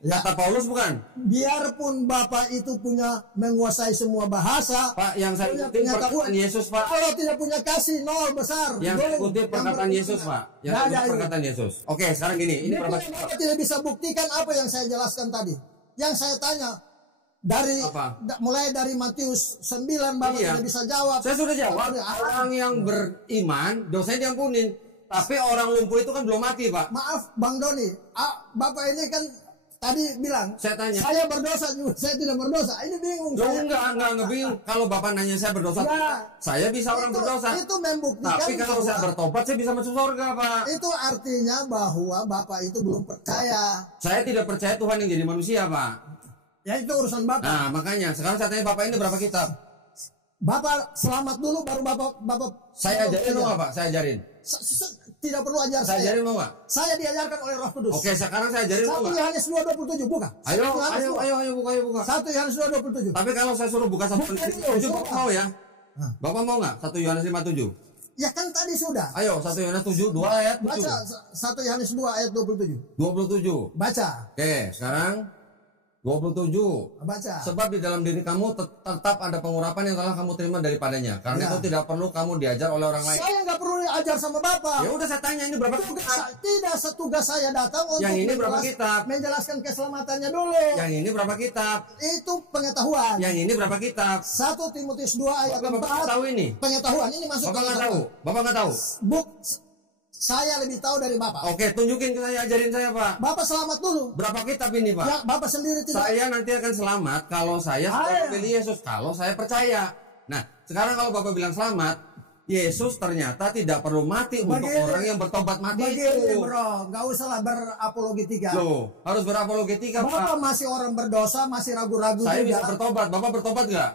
Kata Paulus bukan? biarpun Bapak itu punya menguasai semua bahasa, Pak, yang saya punya ikutin pengetahuan, perkataan Yesus, Pak. kalau tidak punya kasih, nol besar. Yang saya ikutin perkataan Yesus, Pak. Yang saya ikutin perkataan Yesus. Oke, sekarang gini, ini berapa kitab? Bapak tidak bisa buktikan apa yang saya jelaskan tadi. Yang saya tanya dari Apa? mulai dari Matius 9 Bapak Iya. tidak bisa jawab. Saya sudah jawab. Orang yang beriman, dosanya diampunin. Tapi orang lumpuh itu kan belum mati, Pak. Maaf Bang Doni, Bapak ini kan tadi bilang Saya tanya. saya berdosa juga, saya tidak berdosa. Ini bingung Loh, saya. enggak bingung. Kalau Bapak nanya saya berdosa, Ya. saya bisa orang berdosa. Itu membuktikan Tapi kalau bahwa saya bertobat, saya bisa masuk surga, Pak. itu artinya bahwa Bapak itu belum percaya. Saya tidak percaya Tuhan yang jadi manusia, Pak. Ya itu urusan Bapak. Nah, makanya sekarang saya tanya Bapak ini berapa kitab? Bapak selamat dulu baru Bapak Saya ajarin mau nggak, Pak? Saya ajarin. Tidak perlu ajar Saya ajarin mau nggak? Saya diajarkan oleh Roh Kudus. Oke, sekarang saya ajarin mau 1 nggak? Yohanes 2:27 buka. Ayo, 1 Yohanes 2. ayo, buka. 1 Yohanes 2:27. Tapi kalau saya suruh buka 1 Bukan, Yohanes 7, suruh. Bapak mau ya? Bapak mau nggak? 1 Yohanes 5:7. Ya kan tadi sudah. Ayo, 1 Yohanes 7, 2 ayat 7. Baca 1 Yohanes 2 ayat 27. 27. Baca. Oke, sekarang 27. Baca. Sebab di dalam diri kamu tetap ada pengurapan yang telah kamu terima daripadanya. Karena Ya. itu tidak perlu kamu diajar oleh orang lain. Saya nggak perlu ajar sama Bapak. Ya udah saya tanya ini berapa Tugas, kitab? tidak setugas saya datang untuk Yang ini berapa kitab? menjelaskan keselamatannya dulu. Yang ini berapa kitab? Itu pengetahuan. Yang ini berapa kitab? 1 Timotius 2 ayat Bapak 4. tahu ini? Pengetahuan ini masuk Bapak nggak pengetahuan. tahu? Bapak nggak tahu? Saya lebih tahu dari Bapak. Oke, tunjukin ke saya, ajarin saya, Pak. Bapak selamat dulu. Berapa kitab ini, Pak? Ya, Bapak sendiri tidak. Saya nanti akan selamat kalau saya sudah memilih Yesus, kalau saya percaya. Nah, sekarang kalau Bapak bilang selamat, Yesus ternyata tidak perlu mati untuk orang yang bertobat mati begini, itu. bro, nggak usahlah berapologetika. Loh, harus berapologetika, Bapak Pak. masih orang berdosa, masih ragu-ragu Saya juga. bisa bertobat. Bapak bertobat nggak?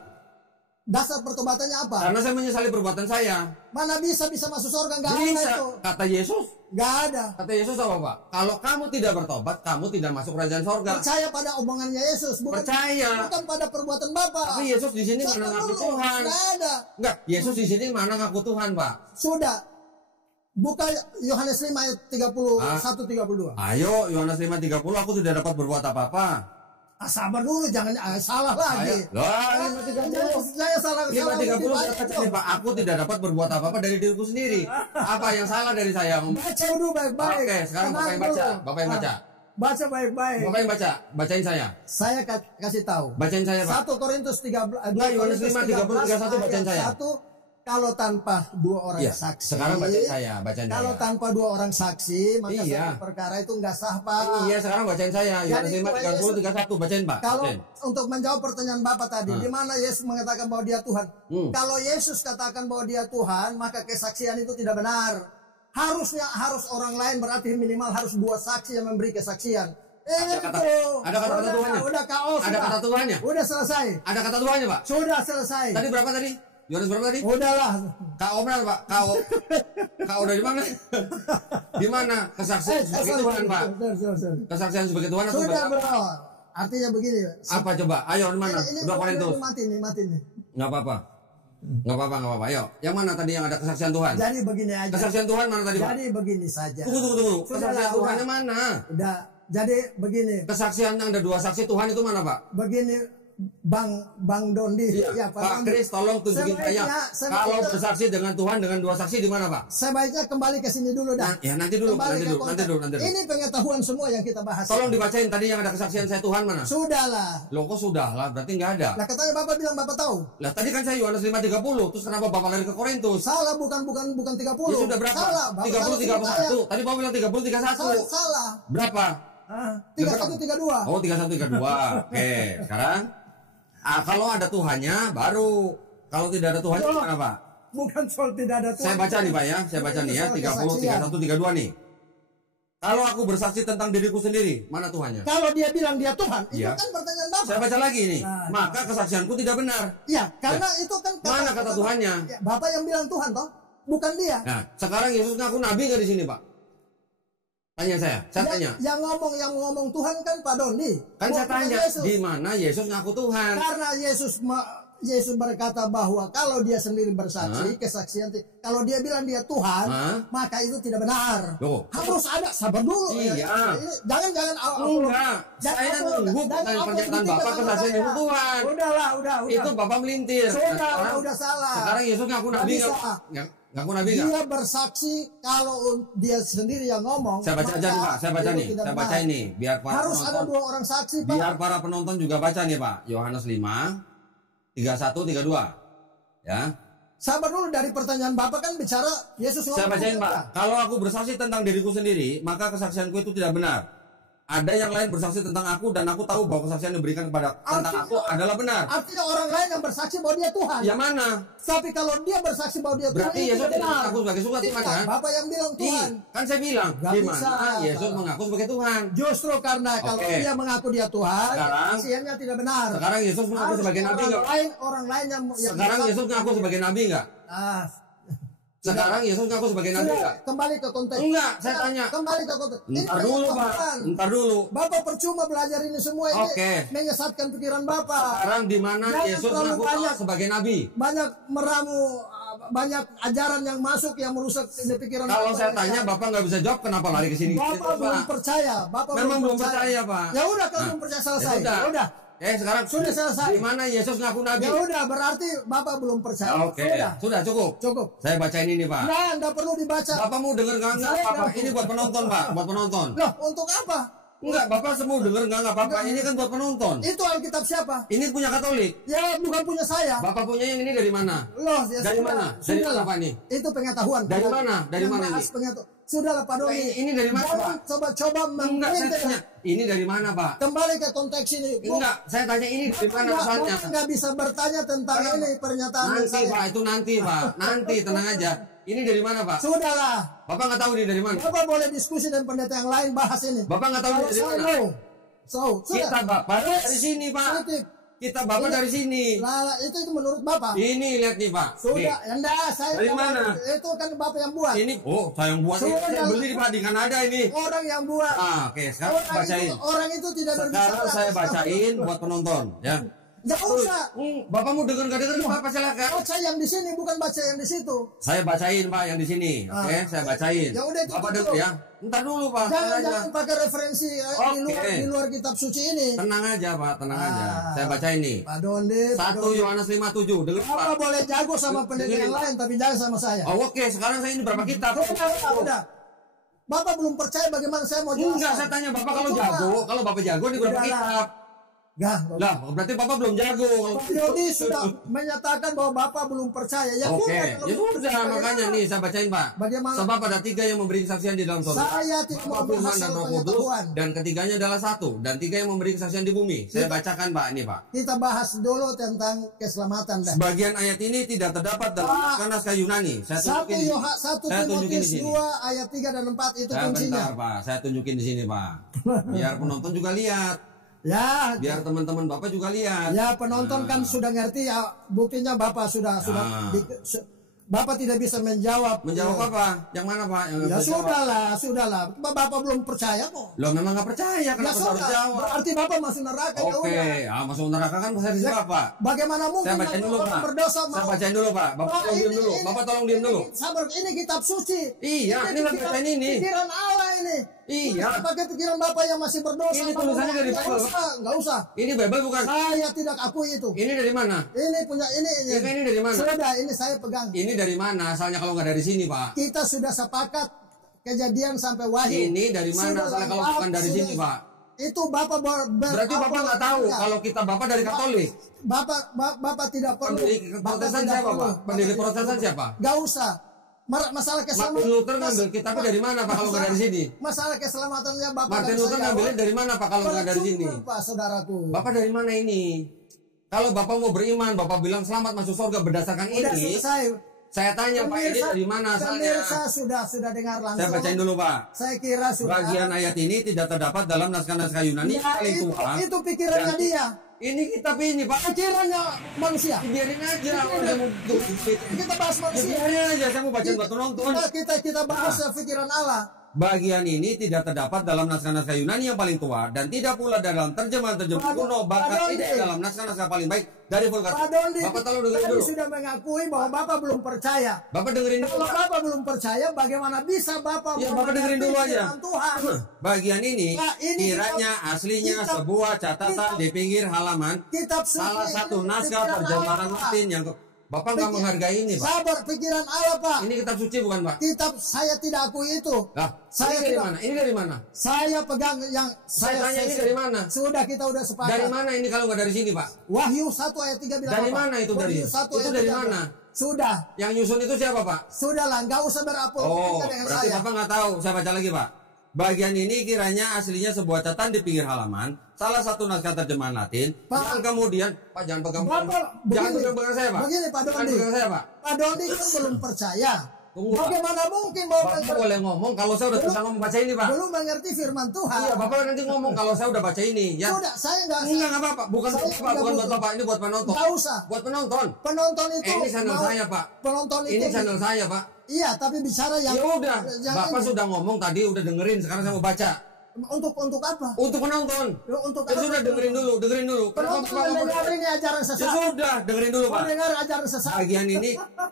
Dasar pertobatannya apa? Karena saya menyesali perbuatan saya. Mana bisa masuk surga? Nggak ada Bisa. itu. Kata Yesus. Nggak ada. Kata Yesus apa, Pak? Kalau kamu tidak bertobat, kamu tidak masuk kerajaan sorga. Percaya pada omongannya Yesus, bukan Percaya. bukan pada perbuatan Bapak. Tapi Yesus di sini mana ngaku Tuhan? Nggak ada. Enggak, Yesus di sini mana ngaku Tuhan, Pak? Sudah. Buka Yohanes 5 ayat 31-32. Ayo, Yohanes 5:30, aku tidak dapat berbuat apa-apa. Sabar dulu, jangan salah lagi. Lah, Saya salah 5:30 lebih kata banyak. Pak, aku tidak dapat berbuat apa-apa dari diriku sendiri. Apa yang salah dari saya? Baca dulu baik-baik. Oke, sekarang Bapak yang Tenang baca. dulu. Bapak yang baca. Baca baik-baik. Bapak yang baca. Bacain saya. Saya kasih tahu. Bacain saya, Pak. 1 Korintus 13 Enggak, Yohanes 5:30-31 bacain saya. 1, kalau tanpa dua orang Iya, saksi. sekarang bacain saya, bacain Kalau saya. tanpa dua orang saksi, maka Iya. satu perkara itu enggak sah, Pak. Iya, sekarang bacain saya. Yohanes Jadi, 5:30-31 bacain, Pak. Kalau Bacain. untuk menjawab pertanyaan Bapak tadi, di mana Yesus mengatakan bahwa dia Tuhan? Kalau Yesus katakan bahwa dia Tuhan, maka kesaksian itu tidak benar. Harus orang lain, berarti minimal harus dua saksi yang memberi kesaksian. Ada kata Tuhannya? Udah KO. Ada kata Tuhannya? Udah selesai. Ada kata Tuhannya, Pak? Sudah selesai. Tadi berapa tadi? Yohanes berapa tadi? Udahlah. KO benar, Pak? KO dari mana? Di mana? Kesaksian sebagai Tuhan, Pak. Sorry. Kesaksian sebagai Tuhan atau Sudah, sebagai apa? bro. Artinya begini. Apa coba? Ayo, di mana? Ini 2 Korintus. mati nih. Enggak apa-apa. Enggak apa-apa. Ayo. Yang mana tadi yang ada kesaksian Tuhan? Jadi begini aja. Kesaksian Tuhan mana tadi, Pak? Jadi begini saja. Tunggu. Sudahlah, Kesaksian Tuhannya udah. mana? Udah. Jadi begini. Kesaksian yang ada 2 saksi Tuhan itu mana, Pak? Begini, Bang Dondi. Iya, Pak Dondi. Kris, tolong tunjukin saya. Kalau bersaksi dengan Tuhan dengan 2 saksi di mana, Pak? Sebaiknya kembali ke sini dulu dah. Ya, nanti dulu. Nanti dulu. Ini pengetahuan semua yang kita bahas. Tolong dibacain tadi yang ada kesaksian saya Tuhan mana? Sudahlah. Loh, kok sudah lah? Berarti nggak ada. Lah katanya Bapak bilang Bapak tahu. Lah tadi kan saya Yohanes 5:30, terus kenapa Bapak lari ke Korintus? Salah, bukan 30. Ya sudah berapa? Salah. Bapak 30 31. Tadi Bapak bilang 30 31. Salah. Berapa? 31 32. Oh, 31 32. Oke, sekarang kalau ada Tuhannya baru. Kalau tidak ada Tuhannya gimana, Pak? Bukan soal tidak ada Tuhan. Saya baca nih, Pak ya. Saya baca nih ya, 30 31 32 nih. Kalau aku bersaksi tentang diriku sendiri, mana Tuhannya? Kalau dia bilang dia Tuhan, itu Iya. kan pertanyaan Bapak. Saya baca lagi nih. Nah, Maka kesaksianku tidak benar. Ya, karena itu kan Mana kata Tuhannya? Ya, Bapak yang bilang Tuhan toh, bukan dia. Nah, sekarang Yesus ngaku nabi nggak di sini, Pak? Tanya saya tanya. Yang ngomong Tuhan kan Pak Dondi. Kan saya Bukan tanya, Yesus. di mana Yesus ngaku Tuhan? Karena Yesus berkata bahwa kalau dia sendiri bersaksi, kesaksian, kalau dia bilang dia Tuhan, maka itu tidak benar. Loh. Harus ada, sabar dulu. Iya. Jangan Enggak. Saya nunggu pernyataan Bapak kesaksian Yesus Tuhan. Udah. Itu Bapak melintir. Udah salah. Sekarang Yesus ngaku nabi Nggak nggak? Ngaku nabi nggak? Dia bersaksi kalau dia sendiri yang ngomong. Saya baca aja nih, Pak. Saya baca itu nih. tidak Saya baca benar. ini biar para Harus ada penonton. 2 orang saksi, Pak. Biar para penonton juga baca nih, Pak. Yohanes 5 31 32. Ya. Sabar dulu, dari pertanyaan Bapak kan bicara Yesus ngomong. Saya bacain, Pak. Kalau aku bersaksi tentang diriku sendiri, maka kesaksianku itu tidak benar. Ada yang lain bersaksi tentang aku dan aku tahu bahwa kesaksian yang diberikan kepada tentang aku adalah benar. Artinya orang lain yang bersaksi bahwa dia Tuhan. Ya mana? Tapi kalau dia bersaksi bahwa dia Berarti Tuhan, Yesus itu tidak benar. mengaku sebagai Tuhan, Tidak, kan? Bapak yang bilang Tuhan. Kan saya bilang, Nggak di bisa, mana Yesus Pak. mengaku sebagai Tuhan. Justru karena kalau Oke. dia mengaku dia Tuhan, Sekarang- kesaksiannya tidak benar. Sekarang Yesus mengaku Harus sebagai nabi nggak? orang lain yang Sekarang Yesus mengaku sebagai nabi nggak? Ah, Sekarang Yesus mengaku sebagai nabi sudah, nggak? kembali ke konteks. Enggak, saya Nah, tanya. Kembali ke konteks. Ntar dulu, Pak. Ntar dulu. Bapak percuma belajar ini semua ini Oke. menyesatkan pikiran Bapak. Sekarang di mana Jangan Yesus terlalu mengaku banyak. sebagai nabi? Banyak meramu, banyak ajaran yang masuk yang merusak pikiran Kalau Bapak. saya tanya Bapak nggak bisa jawab, kenapa lari ke sini? Bapak Gitu, belum Pak. percaya. Bapak Memang belum percaya, Pak. Ya udah, kalau Nah, belum percaya selesai. ya Udah. sekarang Sudah selesai. di mana Yesus ngaku nabi? Ya udah, berarti Bapak belum percaya. Oke, Sudah. sudah cukup. Cukup. Saya bacain ini, Pak. Nah, enggak perlu dibaca. Bapak mau dengar nggak? Saya Apa? nggak- Ini buat penonton, Pak. Buat penonton. Loh, untuk apa? Enggak, Bapak semua denger enggak apa-apa. Ini kan buat penonton. Itu Alkitab siapa? Ini punya Katolik. Ya bukan punya saya. Bapak punya yang ini dari mana? Loh, ya dari sudah, mana? Dari sudah mana lah. Pak ini? Itu pengetahuan. Dari mana? Dari mana ini? Sudahlah Pak Doni. Ini dari mana, Jangan Pak? coba-coba Enggak, saya mengintip. tanya. Ini dari mana, Pak? Kembali ke konteks ini. Enggak, saya tanya ini dari mana asalnya? Nggak bisa bertanya tentang ini pernyataan Nanti, saya. Pak, itu nanti, Pak. Nanti, tenang aja. Ini dari mana, Pak? Sudahlah. Bapak nggak tahu ini dari mana? Bapak boleh diskusi dengan pendeta yang lain bahas ini. Bapak nggak tahu ini Kalau dari saya mana? mau. Sudah. Kita Bapak dari sini, Pak. Titip. Kita Bapak dari sini. Lah, itu menurut Bapak. Ini lihat nih, Pak. Sudah, Nih. enggak, saya Dari mana? Itu kan Bapak yang buat. Ini, saya yang buat ini. Sudah. Saya beli Pak di Kanada ini. Orang yang buat. Oke, sekarang bacain. Orang itu tidak Sekarang saya bacain buat penonton, ya. Enggak usah. Bapak mau dengar nggak dengar Bapak silakan. Baca yang di sini bukan baca yang di situ. Saya bacain Pak yang di sini, oke? Saya bacain. Ya udah, itu Bapak dulu. dengar ya. Ntar dulu Pak. Jangan pakai referensi di luar kitab suci ini. Tenang aja Pak, tenang aja. Saya bacain nih. Pak Dondi. 1 Yohanes 5:7. Dengar Pak. Bapak boleh jago sama pendeta yang lain tapi jangan sama saya. Oh, oke, sekarang saya ini berapa kitab? Udah. Bapak belum percaya bagaimana saya mau jelaskan. Enggak, saya tanya Bapak kalau jago, kalau Bapak jago ini berapa Udahlah. kitab? Enggak. Lah, berarti Bapak belum jago. Pak Dodi sudah menyatakan bahwa Bapak belum percaya. Ya Oke, sudah, ya sudah makanya nih saya bacain Pak. Bagaimana? Sebab ada 3 yang memberi kesaksian di dalam surga. Saya tidak Bapa, mau Firman bahas dan soal Roh Kudus, pengetahuan. dan ketiganya adalah 1, dan 3 yang memberi kesaksian di bumi. Saya bacakan Pak ini Pak. Kita bahas dulu tentang keselamatan dah. Sebagian ayat ini tidak terdapat dalam naskah Yunani. Saya tunjukin di sini. 1 Saya tunjukin di Timotius sini. 2 ayat 3 dan 4 itu Bentar kuncinya. Pak, saya tunjukin di sini Pak. Biar penonton juga lihat. Ya, Biar teman-teman Bapak juga lihat. ya penonton kan sudah ngerti ya, buktinya Bapak sudah Nah. Bapak tidak bisa menjawab. Menjawab apa? Yang mana Pak? Yang Ya bisa jawab? sudahlah. Bapak belum percaya kok. Loh memang nggak percaya Ya kenapa harus sudah, jawab? berarti Bapak masuk neraka. Ya Oke, udah. masuk neraka kan saya di Ya, Bapak. Bagaimana mungkin Saya bacain dulu orang Pak. berdosa Saya mau? bacain dulu Pak. Bapak tolong diam dulu. Bapak tolong diam dulu. Sabar, ini kitab suci. Iya, ini lagi pikiran- bacain ini. Pikiran Allah ini. Iya. Bukan pakai pikiran Bapak yang masih berdosa. Ini tulisannya dari Nggak Bible, usah, nggak usah. Ini Bible bukan? Saya tidak akui itu. Ini dari mana? Ini punya ini. Ini dari mana? Sudah, ini saya pegang. Ini dari mana? Asalnya kalau nggak dari sini Pak. Kita sudah sepakat kejadian sampai wahyu. Ini dari mana? Sudah Asalnya kalau lengkap, bukan dari sudah. sini Pak. Itu Bapak Berarti Bapak nggak tahu kalau kita Bapak dari Katolik. Bapak tidak perlu. Pendiri Bapak Protestan tidak siapa perlu. Pak? Pendiri Bapak tidak Protestan perlu. siapa? Gak usah. Masalah keselamatan. Martin Luther ngambil kitabnya dari mana Pak kalau nggak dari sini? Masalah keselamatannya Bapak. Martin dan Luther saya ngambilnya jawab. dari mana Pak kalau nggak dari sini? Percuma, Pak saudaraku. Bapak dari mana ini? Kalau Bapak mau beriman, Bapak bilang selamat masuk surga berdasarkan Udah ini. selesai. Saya tanya Pak ini dari mana asalnya? Pemirsa sudah dengar langsung. Saya bacain dulu Pak. Saya kira sudah. Bagian ayat ini tidak terdapat dalam naskah-naskah Yunani Ya, paling tua. itu pikirannya Dan dia. Ini kitab ini Pak. Pikirannya manusia. Biarin aja. Kita bahas manusia. Biarin aja. Saya mau baca buat penonton. Kita bahas pikiran Allah. Bagian ini tidak terdapat dalam naskah-naskah Yunani yang paling tua dan tidak pula dalam terjemahan-terjemahan kuno, bahkan tidak dalam naskah-naskah paling baik dari Vulgata. Pak Dondi, Bapak tolong dengerin tadi dulu. sudah mengakui bahwa Bapak belum percaya. Bapak dengerin dulu. Kalau Bapak belum percaya, bagaimana bisa Bapak Ya, Bapak dengerin dulu aja. firman Tuhan? Bagian ini, Nah, ini kiranya aslinya kitab- sebuah catatan di pinggir halaman Kitab suci salah satu ini naskah pikiran terjemahan Allah. Latin yang Bapak nggak menghargai ini Pak. Sabar, pikiran Allah Pak. Ini kitab suci bukan Pak? Kitab saya tidak akui itu. Lah, Saya ini dari tidak- mana? Ini dari mana? Saya pegang yang Saya tanya ini dari mana? Sudah kita udah sepakat. Dari mana ini kalau nggak dari sini Pak? Wahyu 1 ayat 3 bilang Dari apa? mana itu dari? Wahyu 1 Itu ayat dari 3 mana? Sudah. Yang nyusun itu siapa Pak? Sudahlah, nggak usah berapel Oh, dengan berarti saya. Bapak nggak tahu. Saya baca lagi Pak. Bagian ini kiranya aslinya sebuah catatan di pinggir halaman, salah satu naskah terjemahan Latin, Pak. yang kemudian, Pak jangan pegang, Bapak, jangan begini. pegang saya Pak. Begini, Pak Jangan Dondi. pegang saya Pak. Pak Dodi kan belum percaya. Tunggu, Pak. Bagaimana mungkin bahwa Bapak boleh ngomong kalau saya udah bisa ngomong baca ini Pak. belum mengerti firman Tuhan? Iya, Bapak nanti ngomong kalau saya udah baca ini. Ya. Sudah, saya nggak Enggak apa-apa. Bukan Saya buat Bapak, tidak bukan buat butuh. Bapak. Ini buat penonton. Nggak usah. Buat penonton. Penonton itu Ini channel mau- saya Pak. Penonton itu Ini channel saya Pak. Iya, tapi bicara yang Ya udah. yang Bapak ini. sudah ngomong tadi, udah dengerin. Sekarang saya mau baca. Untuk apa? Untuk penonton. Ya, untuk Ya apa? sudah dengerin dulu. Kenapa Penonton Bapak ngomong? mendengar ini ajaran Ya sesat. sudah, dengerin dulu Pak. Mendengar ajaran sesat. Bagian ini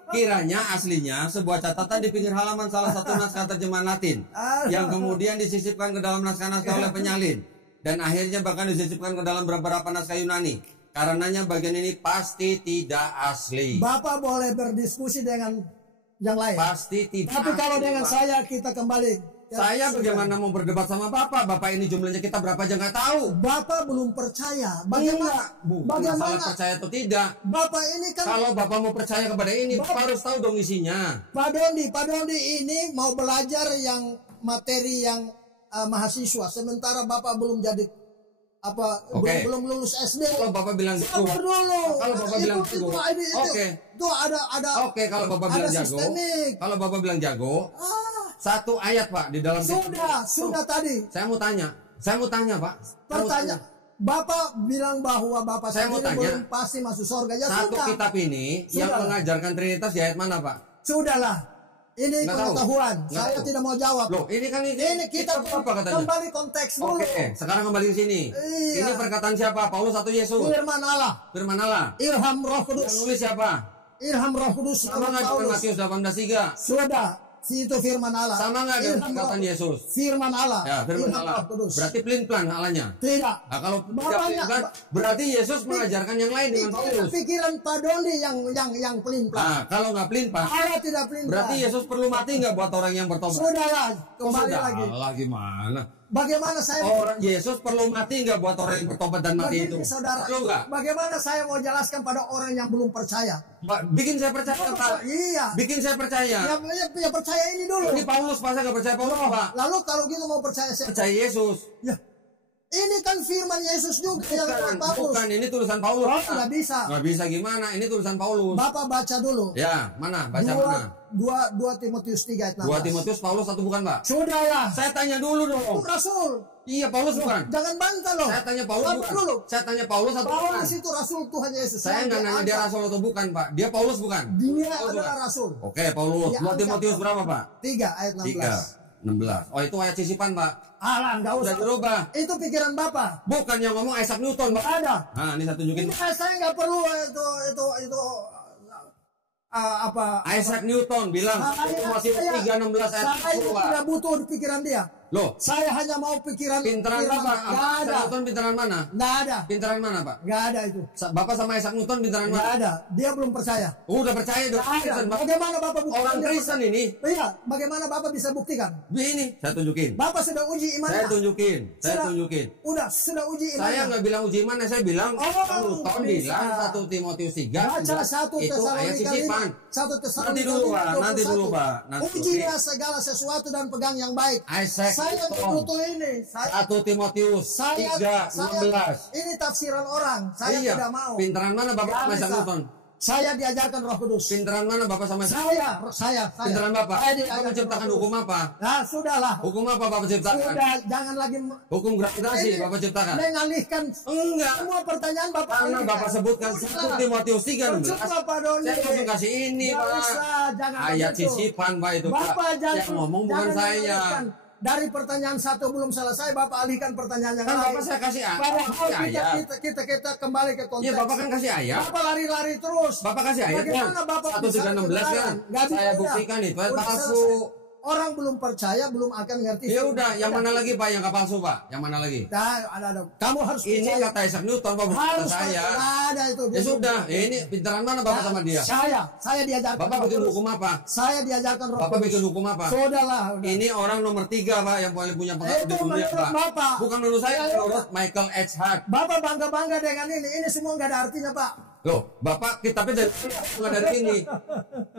kiranya aslinya sebuah catatan di pinggir halaman salah satu naskah terjemahan Latin yang kemudian disisipkan ke dalam naskah-naskah oleh penyalin dan akhirnya bahkan disisipkan ke dalam beberapa naskah Yunani. Karenanya bagian ini pasti tidak asli. Bapak boleh berdiskusi dengan yang lain. Pasti tidak. Tapi kalau asli, dengan Pak. saya kita kembali Saya bagaimana mau berdebat sama Bapak? Bapak ini jumlahnya kita berapa aja nggak tahu. Bapak belum percaya. Bagaimana masalah percaya atau tidak? Bapak ini kan, kalau Bapak mau percaya kepada ini, Bapak harus tahu dong isinya. Pak Dondi ini mau belajar yang materi yang mahasiswa, sementara Bapak belum jadi belum lulus SD. Kalau Bapak bilang jago, kalau Bapak bilang jago, itu ada. Kalau Bapak bilang jago, kalau Bapak bilang jago, satu ayat Pak di dalam. Sudah tadi. Saya mau tanya Pak. Pertanyaan. Bapak bilang bahwa Bapak sendiri belum pasti masuk surga. Ya satu sudah. kitab ini yang mengajarkan Trinitas di ayat mana Pak? Sudahlah. Ini pengetahuan. Saya tidak mau jawab. Loh, ini kita apa katanya? Kembali konteks dulu. Oke, sekarang kembali ke sini. Iya. Ini perkataan siapa? Paulus atau Yesus? Firman Allah. Ilham Roh Kudus. Yang nulis siapa? Ilham Roh Kudus. Sama nggak dengan Matius 18:3? Sudah. Itu firman Allah. Sama nggak dengan perkataan Yesus? Firman Allah. Ya, firman Allah. Berarti pelin-pelan Allahnya? Tidak. Nah, kalau pelin-pelan, berarti Yesus mengajarkan yang lain dengan Paulus. Pikiran Pak Dondi yang pelin-pelan. Nah, kalau nggak pelin-pelan, Allah tidak pelin-pelan. berarti Yesus perlu mati nggak buat orang yang bertobat? Sudahlah, kembali lagi. Gimana? Bagaimana saya orang Yesus perlu mati nggak buat orang yang bertobat dan mati itu? Saudara, bagaimana saya mau jelaskan pada orang yang belum percaya? Bikin saya percaya, Pak. Iya. Bikin saya percaya. Ya percaya ini dulu. Ini Paulus, masa nggak percaya Paulus, Pak? Lalu kalau gitu mau percaya saya? Percaya Yesus. Ya. Ini kan firman Yesus juga yang Paulus. Bukan, ini tulisan Paulus. Nggak bisa. Nggak bisa gimana? Ini tulisan Paulus. Bapak baca dulu. Ya, mana? Baca mana? 2 Timotius 3 ayat 16. 2 Timotius Paulus atau bukan, Pak? Sudahlah. Saya tanya dulu dong. Itu Rasul. Iya, Paulus bukan? Jangan bantah loh. Saya tanya Paulus bukan? Dulu. Saya tanya Paulus atau bukan? Paulus itu Rasul Tuhan Yesus. Saya nggak nanya dia Rasul atau bukan, Pak. Dia Paulus bukan? Dia adalah Rasul. Oke, Paulus. 2 Timotius berapa, Pak? 3 ayat 16. 16. Oh, itu ayat sisipan, Pak. Alah, nggak usah dirubah. Itu pikiran Bapak. Bukan yang ngomong Isaac Newton, Pak. Ada. Nah, ini saya tunjukin. Saya nggak perlu itu apa? Isaac Newton bilang itu masih 3:16 ayat. Saya tidak butuh pikiran dia. Loh, saya hanya mau pikiran pintaran Bapak. Nggak ada. Newton pintaran mana? Nggak ada. Pintaran mana, Pak? Nggak ada itu. Bapak sama Isaac Newton pintaran mana? Nggak ada. Dia belum percaya. Udah percaya dong. Bagaimana Bapak buktikan? Orang Kristen ini. Iya, bagaimana Bapak bisa buktikan? Ini, saya tunjukin. Bapak sudah uji imannya. Saya tunjukin. Sudah uji imannya. Saya nggak bilang uji imannya, saya bilang Newton bilang 1 Timotius 3. Baca 1 itu ayat sisipan. 1 Tesalonika 5. Nanti dulu, Pak. Ujilah segala sesuatu dan pegang yang baik. Saya butuh ini. 1 Timotius 3:16. Ini tafsiran orang. Saya tidak mau. Pintaran mana Bapak sama Isaac Newton? Saya diajarkan Roh Kudus. Pintaran mana Bapak sama saya. Pintaran Bapak? Bapak menciptakan hukum apa? Nah, sudahlah. Hukum apa Bapak ciptakan? Sudah, jangan lagi hukum gravitasi Bapak ciptakan. Mengalihkan enggak semua pertanyaan Bapak. Karena Bapak sebutkan 1 Timotius 3:16. Saya langsung kasih ini, Pak. Ayat sisipan, Pak, itu, Pak. Yang ngomong bukan saya. Dari pertanyaan 1 belum selesai, Bapak alihkan pertanyaan yang lain. Bapak saya kasih kita kembali ke konteks. Iya, Bapak kan kasih ayat. Bapak lari-lari terus. Bapak kasih ayat. Bagaimana Bapak 1:16 kan? Saya buktikan itu palsu. Orang belum percaya, belum akan ngerti. Ya udah, yang mana lagi Pak yang palsu, Pak? Yang mana lagi? Ada. Kamu harus ini percaya. Kata Isaac Newton, Pak, bukan saya. Ada itu. Ya sudah, ini pintaran mana Bapak sama dia? Saya diajarkan. Bapak bikin hukum apa? Saya diajarkan Roh Kudus. Bapak bikin hukum apa? Sudahlah. Ini orang nomor 3, Pak, yang paling punya pengaruh di dunia, Pak. Bapak. Bukan menurut saya, menurut Michael H. Hart. Bapak bangga-bangga dengan ini. Ini semua nggak ada artinya, Pak. Loh, Bapak kitabnya dari sini.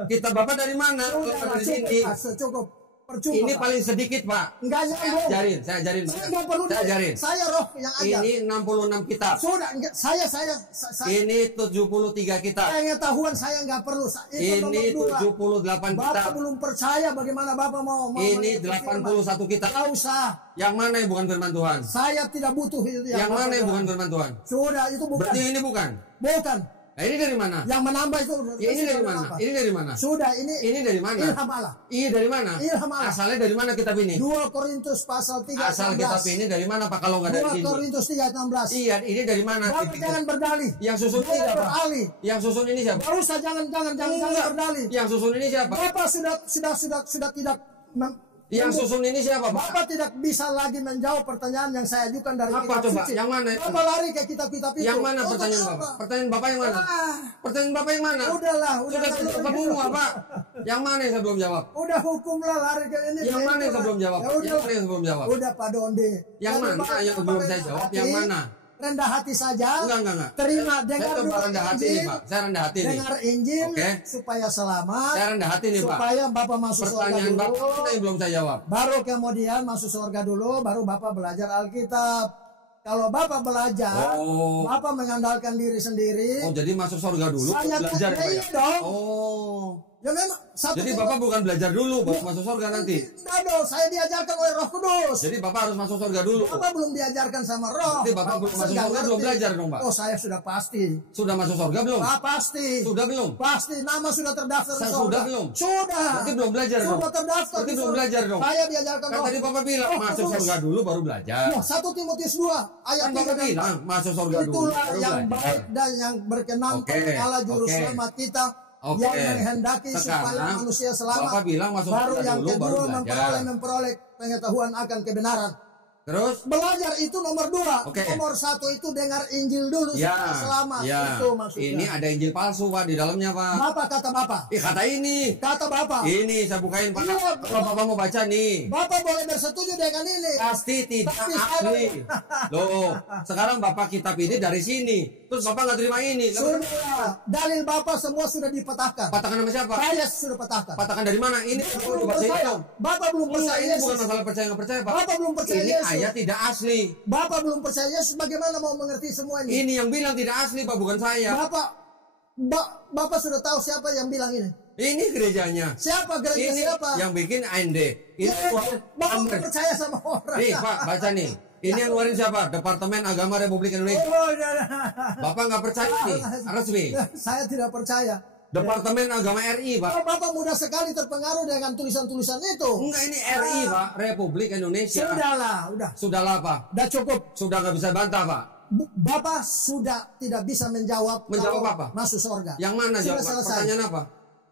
Kitab Bapak dari mana? Dari sini. Cukup. Percuma, ini Pak. Paling sedikit, Pak. Enggak nyambung. Saya ajarin. Saya ajarin. Saya Roh yang ajar. Ini 66 kitab. Sudah, saya ini 73 kitab. Pengetahuan saya nggak perlu. Ini 78 kitab. Bapak belum percaya, bagaimana Bapak mau ini 81 kitab. Nggak usah. Yang mana yang bukan firman Tuhan? Saya tidak butuh itu. Yang mana yang bukan firman Tuhan? Sudah, itu bukan. Berarti ini bukan? Bukan. Nah, ini dari mana? Yang menambah itu. Ya, ini dari mana? Ini dari mana? Sudah, ini dari mana? Ilham Allah. Iya, dari mana? Ilham Allah. Asalnya dari mana kitab ini? 2 Korintus pasal 3 Asal 16. Kitab ini dari mana, Pak, kalau nggak dari sini? 2 Korintus 3 16. Iya, ini dari mana? Bapak jangan berdalih. Yang susun ini siapa? Yang susun ini siapa? Nggak usah, jangan berdalih. Yang susun ini siapa? Bapak sudah tidak. Yang susun ini siapa, Pak? Bapak tidak bisa lagi menjawab pertanyaan yang saya ajukan dari apa coba? Suci. Yang mana? Bapak lari ke kitab-kitab itu. Yang mana pertanyaan Bapak? Pertanyaan Bapak yang mana? Pertanyaan Bapak yang mana? Udahlah, sudah ketemu, Pak. Yang mana yang saya belum jawab? Udah hukumlah lari ke ini. Yang mana yang saya belum jawab? Ya Yang udah. mana yang saya belum jawab? Udah Pak Dondi. Yang mana yang belum saya jawab? Yang mana? Rendah hati saja. Enggak. Terima dengar Saya dulu coba rendah hati nih, Injil. Pak. Saya rendah hati nih. Dengar Injil Oke. supaya selamat. Saya rendah hati nih, Pak. Supaya Bapak masuk surga Pertanyaan dulu. Bapak mana yang belum saya jawab? Baru kemudian masuk surga dulu, baru Bapak belajar Alkitab. Kalau Bapak belajar, Oh. Bapak mengandalkan diri sendiri. Oh, jadi masuk surga dulu Saya belajar ya, Pak ya? iya dong. Oh. Ya memang satu Jadi tiga- Bapak bukan belajar dulu baru masuk surga nanti. Enggak dong, saya diajarkan oleh Roh Kudus. Jadi Bapak harus masuk surga dulu. Bapak belum diajarkan sama Roh. Berarti Bapak belum masuk sedang surga, ngerti. belum belajar dong, Pak? Oh, saya sudah pasti. Sudah masuk surga belum? Pasti. Sudah belum? Pasti, nama sudah terdaftar di Saya surga. sudah belum? Sudah. Berarti belum belajar dong? Sudah terdaftar Berarti di belum surga. belajar dong? Saya diajarkan Kan Roh. tadi Bapak bilang Roh masuk Kudus. surga dulu baru belajar. Nah, 1 Timotius 2 ayat Kan 3 Bapak dan bilang masuk surga dulu itulah baru yang belajar. baik dan yang berkenan Oke, pada Allah juru oke. selamat kita Oke. yang menghendaki Sekarang, supaya manusia selamat. Bapak bilang masuk baru surga yang dulu, baru kedua belajar. memperoleh pengetahuan akan kebenaran. Terus? Belajar itu nomor 2. Oke. Nomor 1 itu dengar Injil dulu supaya Ya, selamat. ya. Itu maksudnya. Ini ada Injil palsu Pak di dalamnya Pak. Bapak kata Bapak. Kata ini. Kata Bapak. Ini saya bukain Pak. Iya, Kalau Bapak mau baca nih. Bapak boleh bersetuju dengan ini. Pasti tidak Tapi asli. Loh, sekarang Bapak kitab ini dari sini. Terus Bapak nggak terima ini. Sudah. Dalil Bapak semua sudah dipetahkan. Patakan sama siapa? Saya sudah petahkan. Patakan dari mana? Ini Bapak aku belum baca percaya. itu. Bapak belum Enggak, percaya ini bukan Yesus. masalah percaya nggak percaya Pak. Bapak belum percaya Ini Yesus. ayat tidak asli. Bapak belum percaya Yesus. Bagaimana mau mengerti semua ini? Ini yang bilang tidak asli Pak, bukan saya. Bapak sudah tahu siapa yang bilang ini? Ini gerejanya. Siapa gereja Ini siapa? yang bikin AND. Ini Ya, keluarin Bapak Amr. percaya sama orang. Nih Pak, baca nih. Ini yang ngeluarin siapa? Departemen Agama Republik Indonesia. Oh, ya, ya. Bapak nggak percaya nih, resmi. Saya tidak percaya. Departemen Agama RI Pak. Oh, Bapak mudah sekali terpengaruh dengan tulisan-tulisan itu. Enggak, ini RI Pak, Republik Indonesia. Sudahlah, udah. Sudahlah Pak. Udah cukup. Sudah nggak bisa bantah Pak. Bapak sudah tidak bisa menjawab. Menjawab kalau apa? Masuk surga. Yang mana Sudah jawab selesai. pertanyaan apa?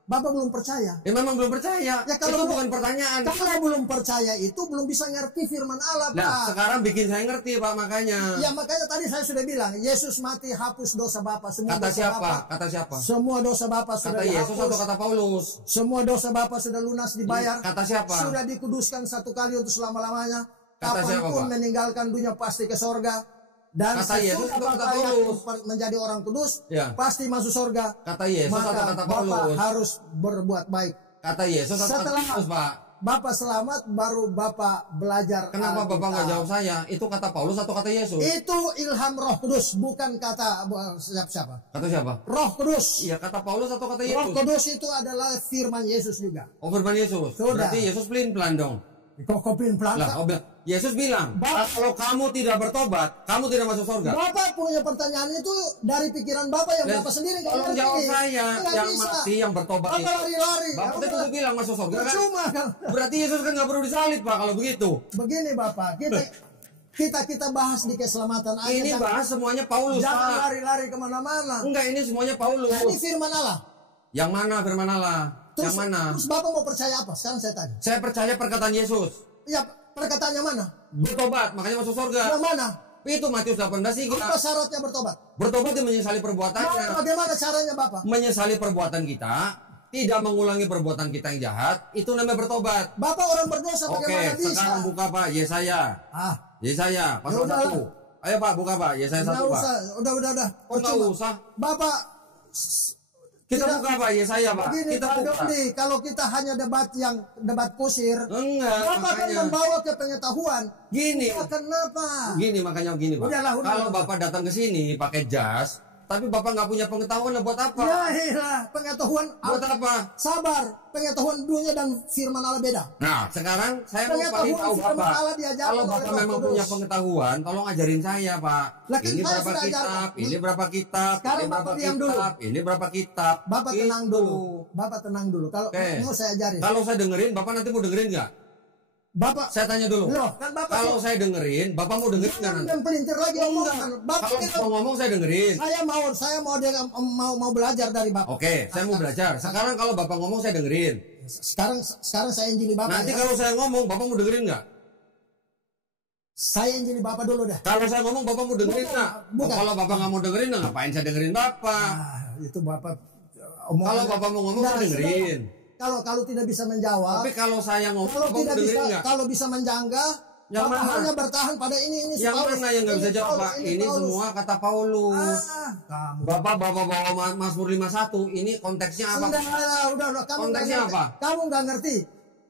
Bapak belum percaya. Ya memang belum percaya. Ya, kalau itu belum- bukan pertanyaan. Kalau belum percaya itu belum bisa ngerti firman Allah, Nah, Pak. sekarang bikin saya ngerti Pak makanya. Ya makanya tadi saya sudah bilang, Yesus mati hapus dosa Bapak. Semua Kata dosa siapa? Bapak. Kata siapa? Semua dosa Bapak sudah Kata Yesus dihapus. atau kata Paulus? Semua dosa Bapak sudah lunas dibayar. Kata siapa? Sudah dikuduskan satu kali untuk selama-lamanya. Kata siapa, Kapanpun Pak? meninggalkan dunia pasti ke sorga. Dan Kata Yesus atau kata Paulus? menjadi orang kudus, Ya. pasti masuk sorga. Kata Yesus Maka atau kata Bapak Paulus? harus berbuat baik. Kata Yesus atau kata Setelah Paulus Pak? Bapak selamat, baru Bapak belajar. Kenapa Bapak nggak Alkitab. jawab saya? Itu kata Paulus atau kata Yesus? Itu ilham Roh Kudus, bukan kata siapa. Kata siapa? Roh Kudus. Iya, kata Paulus atau kata Roh Yesus? Kudus itu adalah firman Yesus juga. Oh, firman Yesus. Sudah. Berarti Yesus pelin-pelan dong. Kokopin Lah, pelangka. Yesus bilang, kalau kamu tidak bertobat, kamu tidak masuk surga. Bapak punya pertanyaan itu dari pikiran Bapak yang Bapak sendiri nggak Tolong ngerti. jawab saya, Nggak yang bisa. mati, yang bertobat Bapak itu. lari-lari. Bapak tadi udah bilang masuk surga kan? Percuma kan? Berarti Yesus kan nggak perlu disalib Pak kalau begitu. Begini Bapak, kita bahas di keselamatan aja. Ini bahas semuanya Paulus Jangan Pak. lari-lari kemana-mana. Enggak, ini semuanya Paulus. Ini firman Allah. Yang mana firman Allah? Terus, Yang mana? Terus Bapak mau percaya apa? Sekarang saya tanya. Saya percaya perkataan Yesus. Ya, perkataannya mana? Bertobat, makanya masuk surga. Yang mana? Itu Matius 18 Apa syaratnya bertobat? Bertobat dan menyesali perbuatannya. Bagaimana caranya Bapak? Menyesali perbuatan kita, tidak mengulangi perbuatan kita yang jahat, itu namanya bertobat. Bapak orang berdosa Oke, bagaimana bisa? sekarang buka Pak, Yesaya. Yesaya, pasal Ya udah. 1. Ayo Pak, buka Pak, Yesaya 1 Nggak Pak. usah, udah. Oh, nggak Percuma. usah. Bapak Kita tidak- buka Pak, Yesaya Pak. begini Kita Pak buka. Dondi, kalau kita hanya debat kusir, Enggak, Bapak akan makanya. membawa ke pengetahuan. Gini, Ya, kenapa? makanya gini Pak. Udahlah. Kalau Bapak datang ke sini pakai jas, tapi Bapak nggak punya pengetahuan, buat apa? Ya iyalah, pengetahuan. Buat apa? Sabar, pengetahuan dunia dan firman Allah beda. Nah, sekarang saya mau Pengetahuan paling tahu firman Bapak. Allah diajarkan Kalau oleh Bapak Roh memang Kudus. punya pengetahuan, tolong ajarin saya, Pak. Lah, kan Ini saya berapa sudah kitab, ajarkan. ini berapa kitab, Sekarang ini berapa Bapak diam dulu. kitab, ini berapa kitab. Bapak Gitu. tenang dulu. Bapak tenang dulu. Kalau Oke. mau saya ajarin. Kalau saya dengerin, Bapak nanti mau dengerin nggak? Bapak Saya tanya dulu. Loh, kan Bapak Kalau saya dengerin, Bapak mau dengerin nggak nanti? dan pelintir lagi omongan. Bapak Kalau kita- mau ngomong saya dengerin. saya mau belajar dari Bapak. Oke, saya mau belajar. Sekarang kalau Bapak ngomong saya dengerin. Sekarang saya injili Bapak. Nanti ya. kalau saya ngomong, Bapak mau dengerin nggak? Saya injili Bapak dulu dah. Kalau saya ngomong, Bapak mau dengerin nggak? Oh, bukan. kalau Bapak nggak mau dengerin, ngapain saya dengerin Bapak? Itu Bapak Kalau Bapak mau ngomong, saya dengerin. kalau tidak bisa menjawab, Tapi kalau saya ngomong, kalau Bapak tidak dengerin bisa, nggak? kalau bisa menjanggah, Yang Bapak mana? hanya bertahan pada ini Yang Paulus, mana yang nggak bisa ini jawab, Paulus, Pak? Ini Paulus. semua kata Paulus. Kamu. Bapak bawa Mazmur 51, ini konteksnya apa? Udah, kamu nggak Konteksnya ngerti. apa? Kamu nggak ngerti.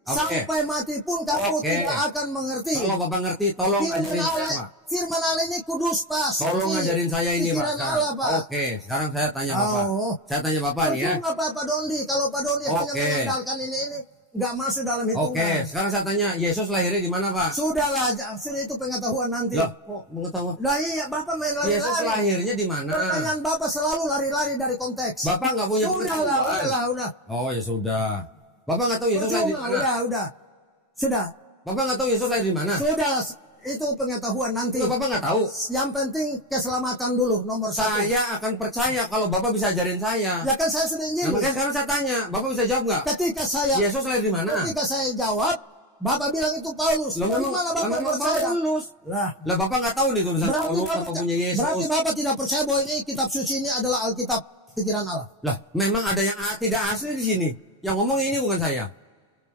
Oke. Sampai mati pun kamu Oke. tidak akan mengerti. Kalau Bapak ngerti, tolong ajarin saya, Pak. Firman Allah ini kudus, Pak. Tolong Suci. ngajarin saya ini, Pak. Pikiran Allah, Pak. Oke, sekarang saya tanya Bapak. Oh. Saya tanya Bapak nih ya. Percuma, Pak Dondi. Kalau Pak Dondi hanya Oke. mengandalkan ini nggak masuk dalam hitungan. Oke, sekarang saya tanya, Yesus lahirnya di mana, Pak? Sudahlah, sudah itu pengetahuan nanti. Loh, kok mengetahui? Lah iya, Bapak main Yesus lari-lari. lahirnya di mana? Pertanyaan Bapak selalu lari-lari dari konteks. Bapak nggak punya Udahlah, udah. Oh ya sudah. Bapak nggak tahu Yesus lahir di Percuma, mana? udah. Sudah. Bapak nggak tahu Yesus lahir di mana? Sudah, itu pengetahuan nanti. Loh, Bapak nggak tahu. Yang penting keselamatan dulu nomor satu. Saya akan percaya kalau Bapak bisa ajarin saya. Ya kan saya sudah Nah, nyinggung. makanya sekarang saya tanya, Bapak bisa jawab nggak? Ketika saya Yesus lahir di mana? jawab, Bapak bilang itu Paulus. Loh, Dari memang mana Bapak memang percaya? Paulus. Lah, Lah Bapak nggak tahu nih tulisan Paulus apa punya Yesus. berarti Bapak tidak percaya bahwa ini kitab suci ini adalah Alkitab pikiran Allah. Lah memang ada yang tidak asli di sini. Yang ngomong ini bukan saya.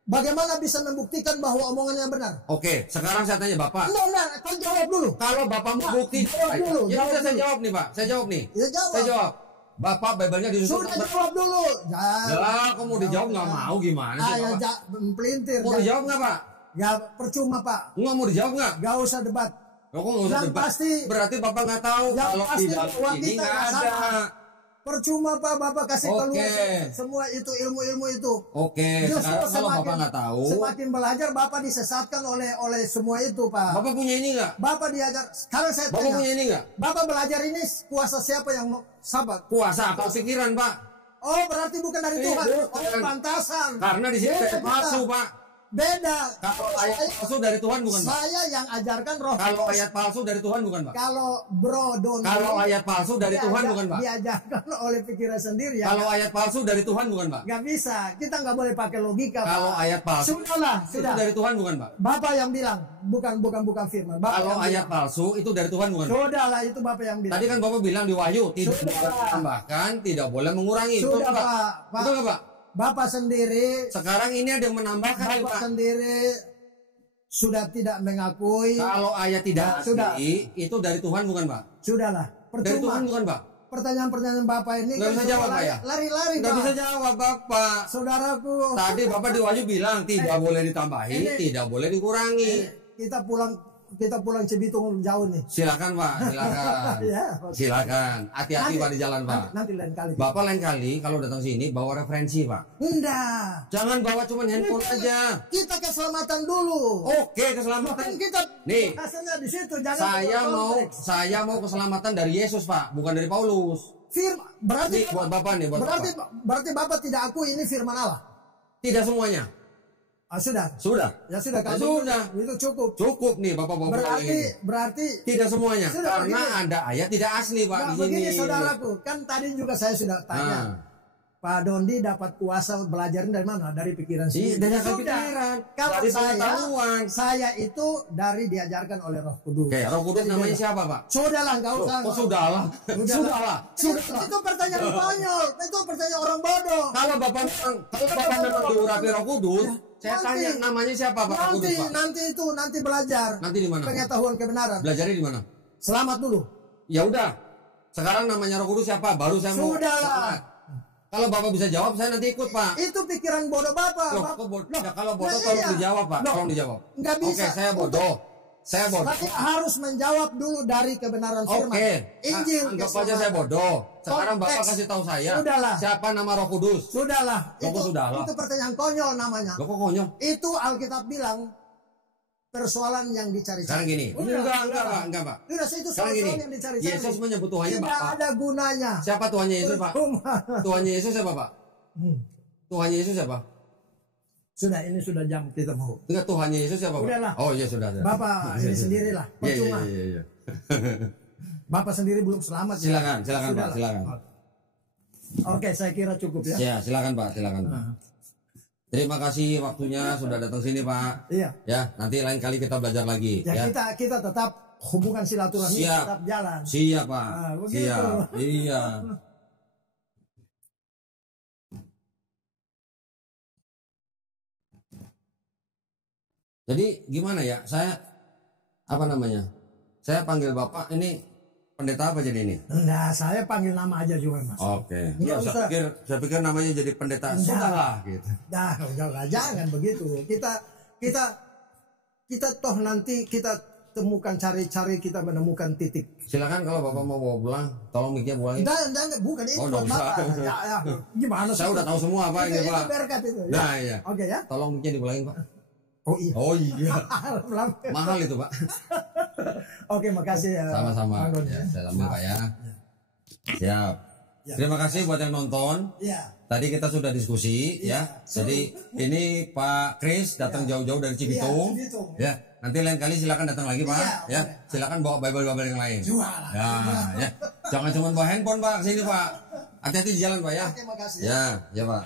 Bagaimana bisa membuktikan bahwa omongannya benar? Oke, sekarang saya tanya Bapak. Enggak, kan jawab dulu. Kalau Bapak mau bukti, jawab dulu, ya jawab sudah saya dulu. jawab nih Pak. Saya jawab nih. Ya jawab. Saya jawab. Bapak Bible-nya disusun. Sudah jawab dulu. Lah, kamu mau dijawab nggak mau gimana sih Ya, Bapak? pelintir. Mau dijawab nggak Pak? Ya percuma Pak. Nggak mau dijawab nggak? Gak usah debat. Kok nggak usah Yang debat? pasti- Berarti Bapak nggak tahu Yang kalau pasti di dalam bahwa ini kita nggak nggak ada. sama. Percuma Pak, Bapak kasih Oke. keluar semua itu ilmu-ilmu itu. Oke, sekarang kalau Bapak nggak tahu, Semakin belajar Bapak disesatkan oleh semua itu Pak. Bapak punya ini nggak? Bapak diajar. Sekarang saya Bapak tanya. punya ini nggak? Bapak belajar ini kuasa siapa yang sahabat? Kuasa apa pikiran Pak? Oh berarti bukan dari Tuhan. bukan. Oh pantasan. Karena di sini Beda, ada palsu Pak. Beda. Kalau ayat palsu dari Tuhan bukan Pak? Saya yang ajarkan roh. Kalau ayat palsu dari Tuhan bukan Pak? Kalau Bro Don. Kalau ayat palsu dari Tuhan bukan Pak? Diajarkan oleh pikiran sendiri ya. Kalau ayat palsu dari Tuhan bukan Pak? Nggak bisa. Kita nggak boleh pakai logika. Kalau Pak. ayat palsu Sudahlah, itu sudah. dari Tuhan bukan Pak? Bapak yang bilang, bukan firman. Bapak Kalau yang ayat bilang. palsu itu dari Tuhan bukan Pak? Sudahlah itu Bapak yang bilang. Tadi kan Bapak bilang di Wahyu tidak Sudah. boleh menambahkan, tidak boleh mengurangi. Betul Sudah nggak, Pak. Betul nggak Pak? Bapak sendiri, Sekarang ini ada yang menambahkan nih, Bapak Pak. sendiri sudah tidak mengakui. Kalau ayat tidak Sudah. asli itu dari Tuhan bukan Pak? Sudahlah. Dari Tuhan Percuma. bukan Pak? Pertanyaan-pertanyaan Bapak ini Nggak bisa jawab, Pak, ya? Lari-lari Nggak Pak. bisa jawab Bapak. Saudaraku. Tadi Bapak di Wahyu bilang tidak boleh ditambahi, ini- tidak boleh dikurangi. Kita pulang Cibitung jauh nih. Silakan Pak, silakan. Ya. Silakan. Hati-hati Pak di jalan Pak. Nanti lain kali. Bapak lain kali kalau datang sini bawa referensi Pak. Enggak. Jangan bawa cuma handphone aja. Kita keselamatan dulu. Oke, keselamatan. Kan kita Nih, hasilnya di situ. Jangan saya mau keselamatan dari Yesus Pak, bukan dari Paulus. berarti Nih buat Bapak nih, buat berarti Bapak. berarti Bapak tidak akui ini firman Allah. Tidak semuanya. Sudah. Sudah. Ya sudah Ya kalau sudah. itu cukup. Cukup nih Bapak bawa pulang ini. Berarti Tidak semuanya. Sudah, Karena begini. ada ayat tidak asli Pak nah, di sini. begini saudaraku, kan tadi juga saya sudah tanya. Nah. Pak Dondi dapat kuasa belajarin dari mana? Dari pikiran sendiri. Dari akal Sudah. pikiran, Kalau dari pengetahuan. saya itu dari diajarkan oleh Roh Kudus. Oke, Roh Kudus Jadi namanya beda. siapa Pak? Sudahlah, enggak Loh, usah. kok sudahlah? Sudahlah. Itu pertanyaan konyol. Itu pertanyaan orang bodoh. Kalau Bapak memang diurapi Roh Kudus, saya Nanti. tanya namanya siapa Pak Roh Kudus Pak? Nanti belajar. Nanti di mana? Pengetahuan kebenaran. Belajarnya di mana? Selamat dulu. Ya udah. Sekarang namanya Roh Kudus siapa? Baru saya mau. Sudahlah. Selamat. Kalau Bapak bisa jawab, saya nanti ikut Pak. Itu pikiran bodoh Bapak. Loh, kok bodoh? Ya, kalau bodoh tolong iya. dijawab Pak. Loh, Tolong dijawab. nggak bisa. Oke, saya bodoh. Saya bodoh. Tapi harus menjawab dulu dari kebenaran firman. Oke, Injil. anggap aja saya bodoh. Sekarang Bapak Konteks. kasih tahu saya. Sudahlah. Siapa nama Roh Kudus? Sudahlah. Loh, kok sudahlah? Itu pertanyaan konyol namanya. Loh kok konyol? Itu Alkitab bilang persoalan yang dicari-cari. Sekarang gini. Enggak Pak. Udah, itu Sekarang gini. soal yang dicari-cari. Yesus menyebut Tuhannya Tidak Bapak. ada gunanya. Siapa Tuhannya Yesus Pak? Percuma. Tuhannya Yesus siapa Pak? Tuhannya Yesus siapa? Sudah, ini sudah jam kita mau. Enggak, Tuhannya Yesus siapa Pak? Udahlah. Oh iya sudah. Bapak ini sendirilah. Iya, Percuma. iya. Bapak sendiri belum selamat. ya? Silakan Pak, Sudahlah. silakan. Oke, saya kira cukup ya. Ya, silakan Pak, silakan Pak. Terima kasih waktunya sudah datang sini Pak. Iya. Ya, nanti lain kali kita belajar lagi. Ya, Ya. kita tetap hubungan silaturahmi Siap. tetap jalan. Siap Pak. Begitu. Siap. Iya. Jadi gimana ya? Saya apa namanya? Saya panggil Bapak ini pendeta apa jadi ini? Enggak, saya panggil nama aja juga Mas. Oke. Enggak usah. Saya pikir namanya jadi pendeta. Sudahlah gitu. Dah, jangan begitu. Kita toh nanti kita temukan cari-cari kita menemukan titik. Silakan kalau Bapak mau bawa pulang, tolong mic-nya pulang. Dan bukan itu. Oh, nggak usah. Ya, gimana sih? Saya udah tahu semua Pak ini Itu Pak. berkat itu. Ya. Nah iya. Oke ya. Tolong mic-nya dipulangin Pak. Oh iya. Oh iya. Mahal itu Pak. Oke, makasih ya. Sama-sama. Bang Don, Ya, saya ambil Pak ya. Siap. Ya. Terima kasih buat yang nonton. Iya. Tadi kita sudah diskusi ya. Jadi ini Pak Kris datang jauh-jauh dari Cibitung. Iya, Cibitung. Ya. Nanti lain kali silakan datang lagi Pak. Iya, Ya. Silakan bawa Bible-Bible yang lain. Jualan. Ya. Jangan cuma bawa handphone Pak kesini Pak. Hati-hati di jalan Pak ya. Oke, makasih. Ya, ya Pak.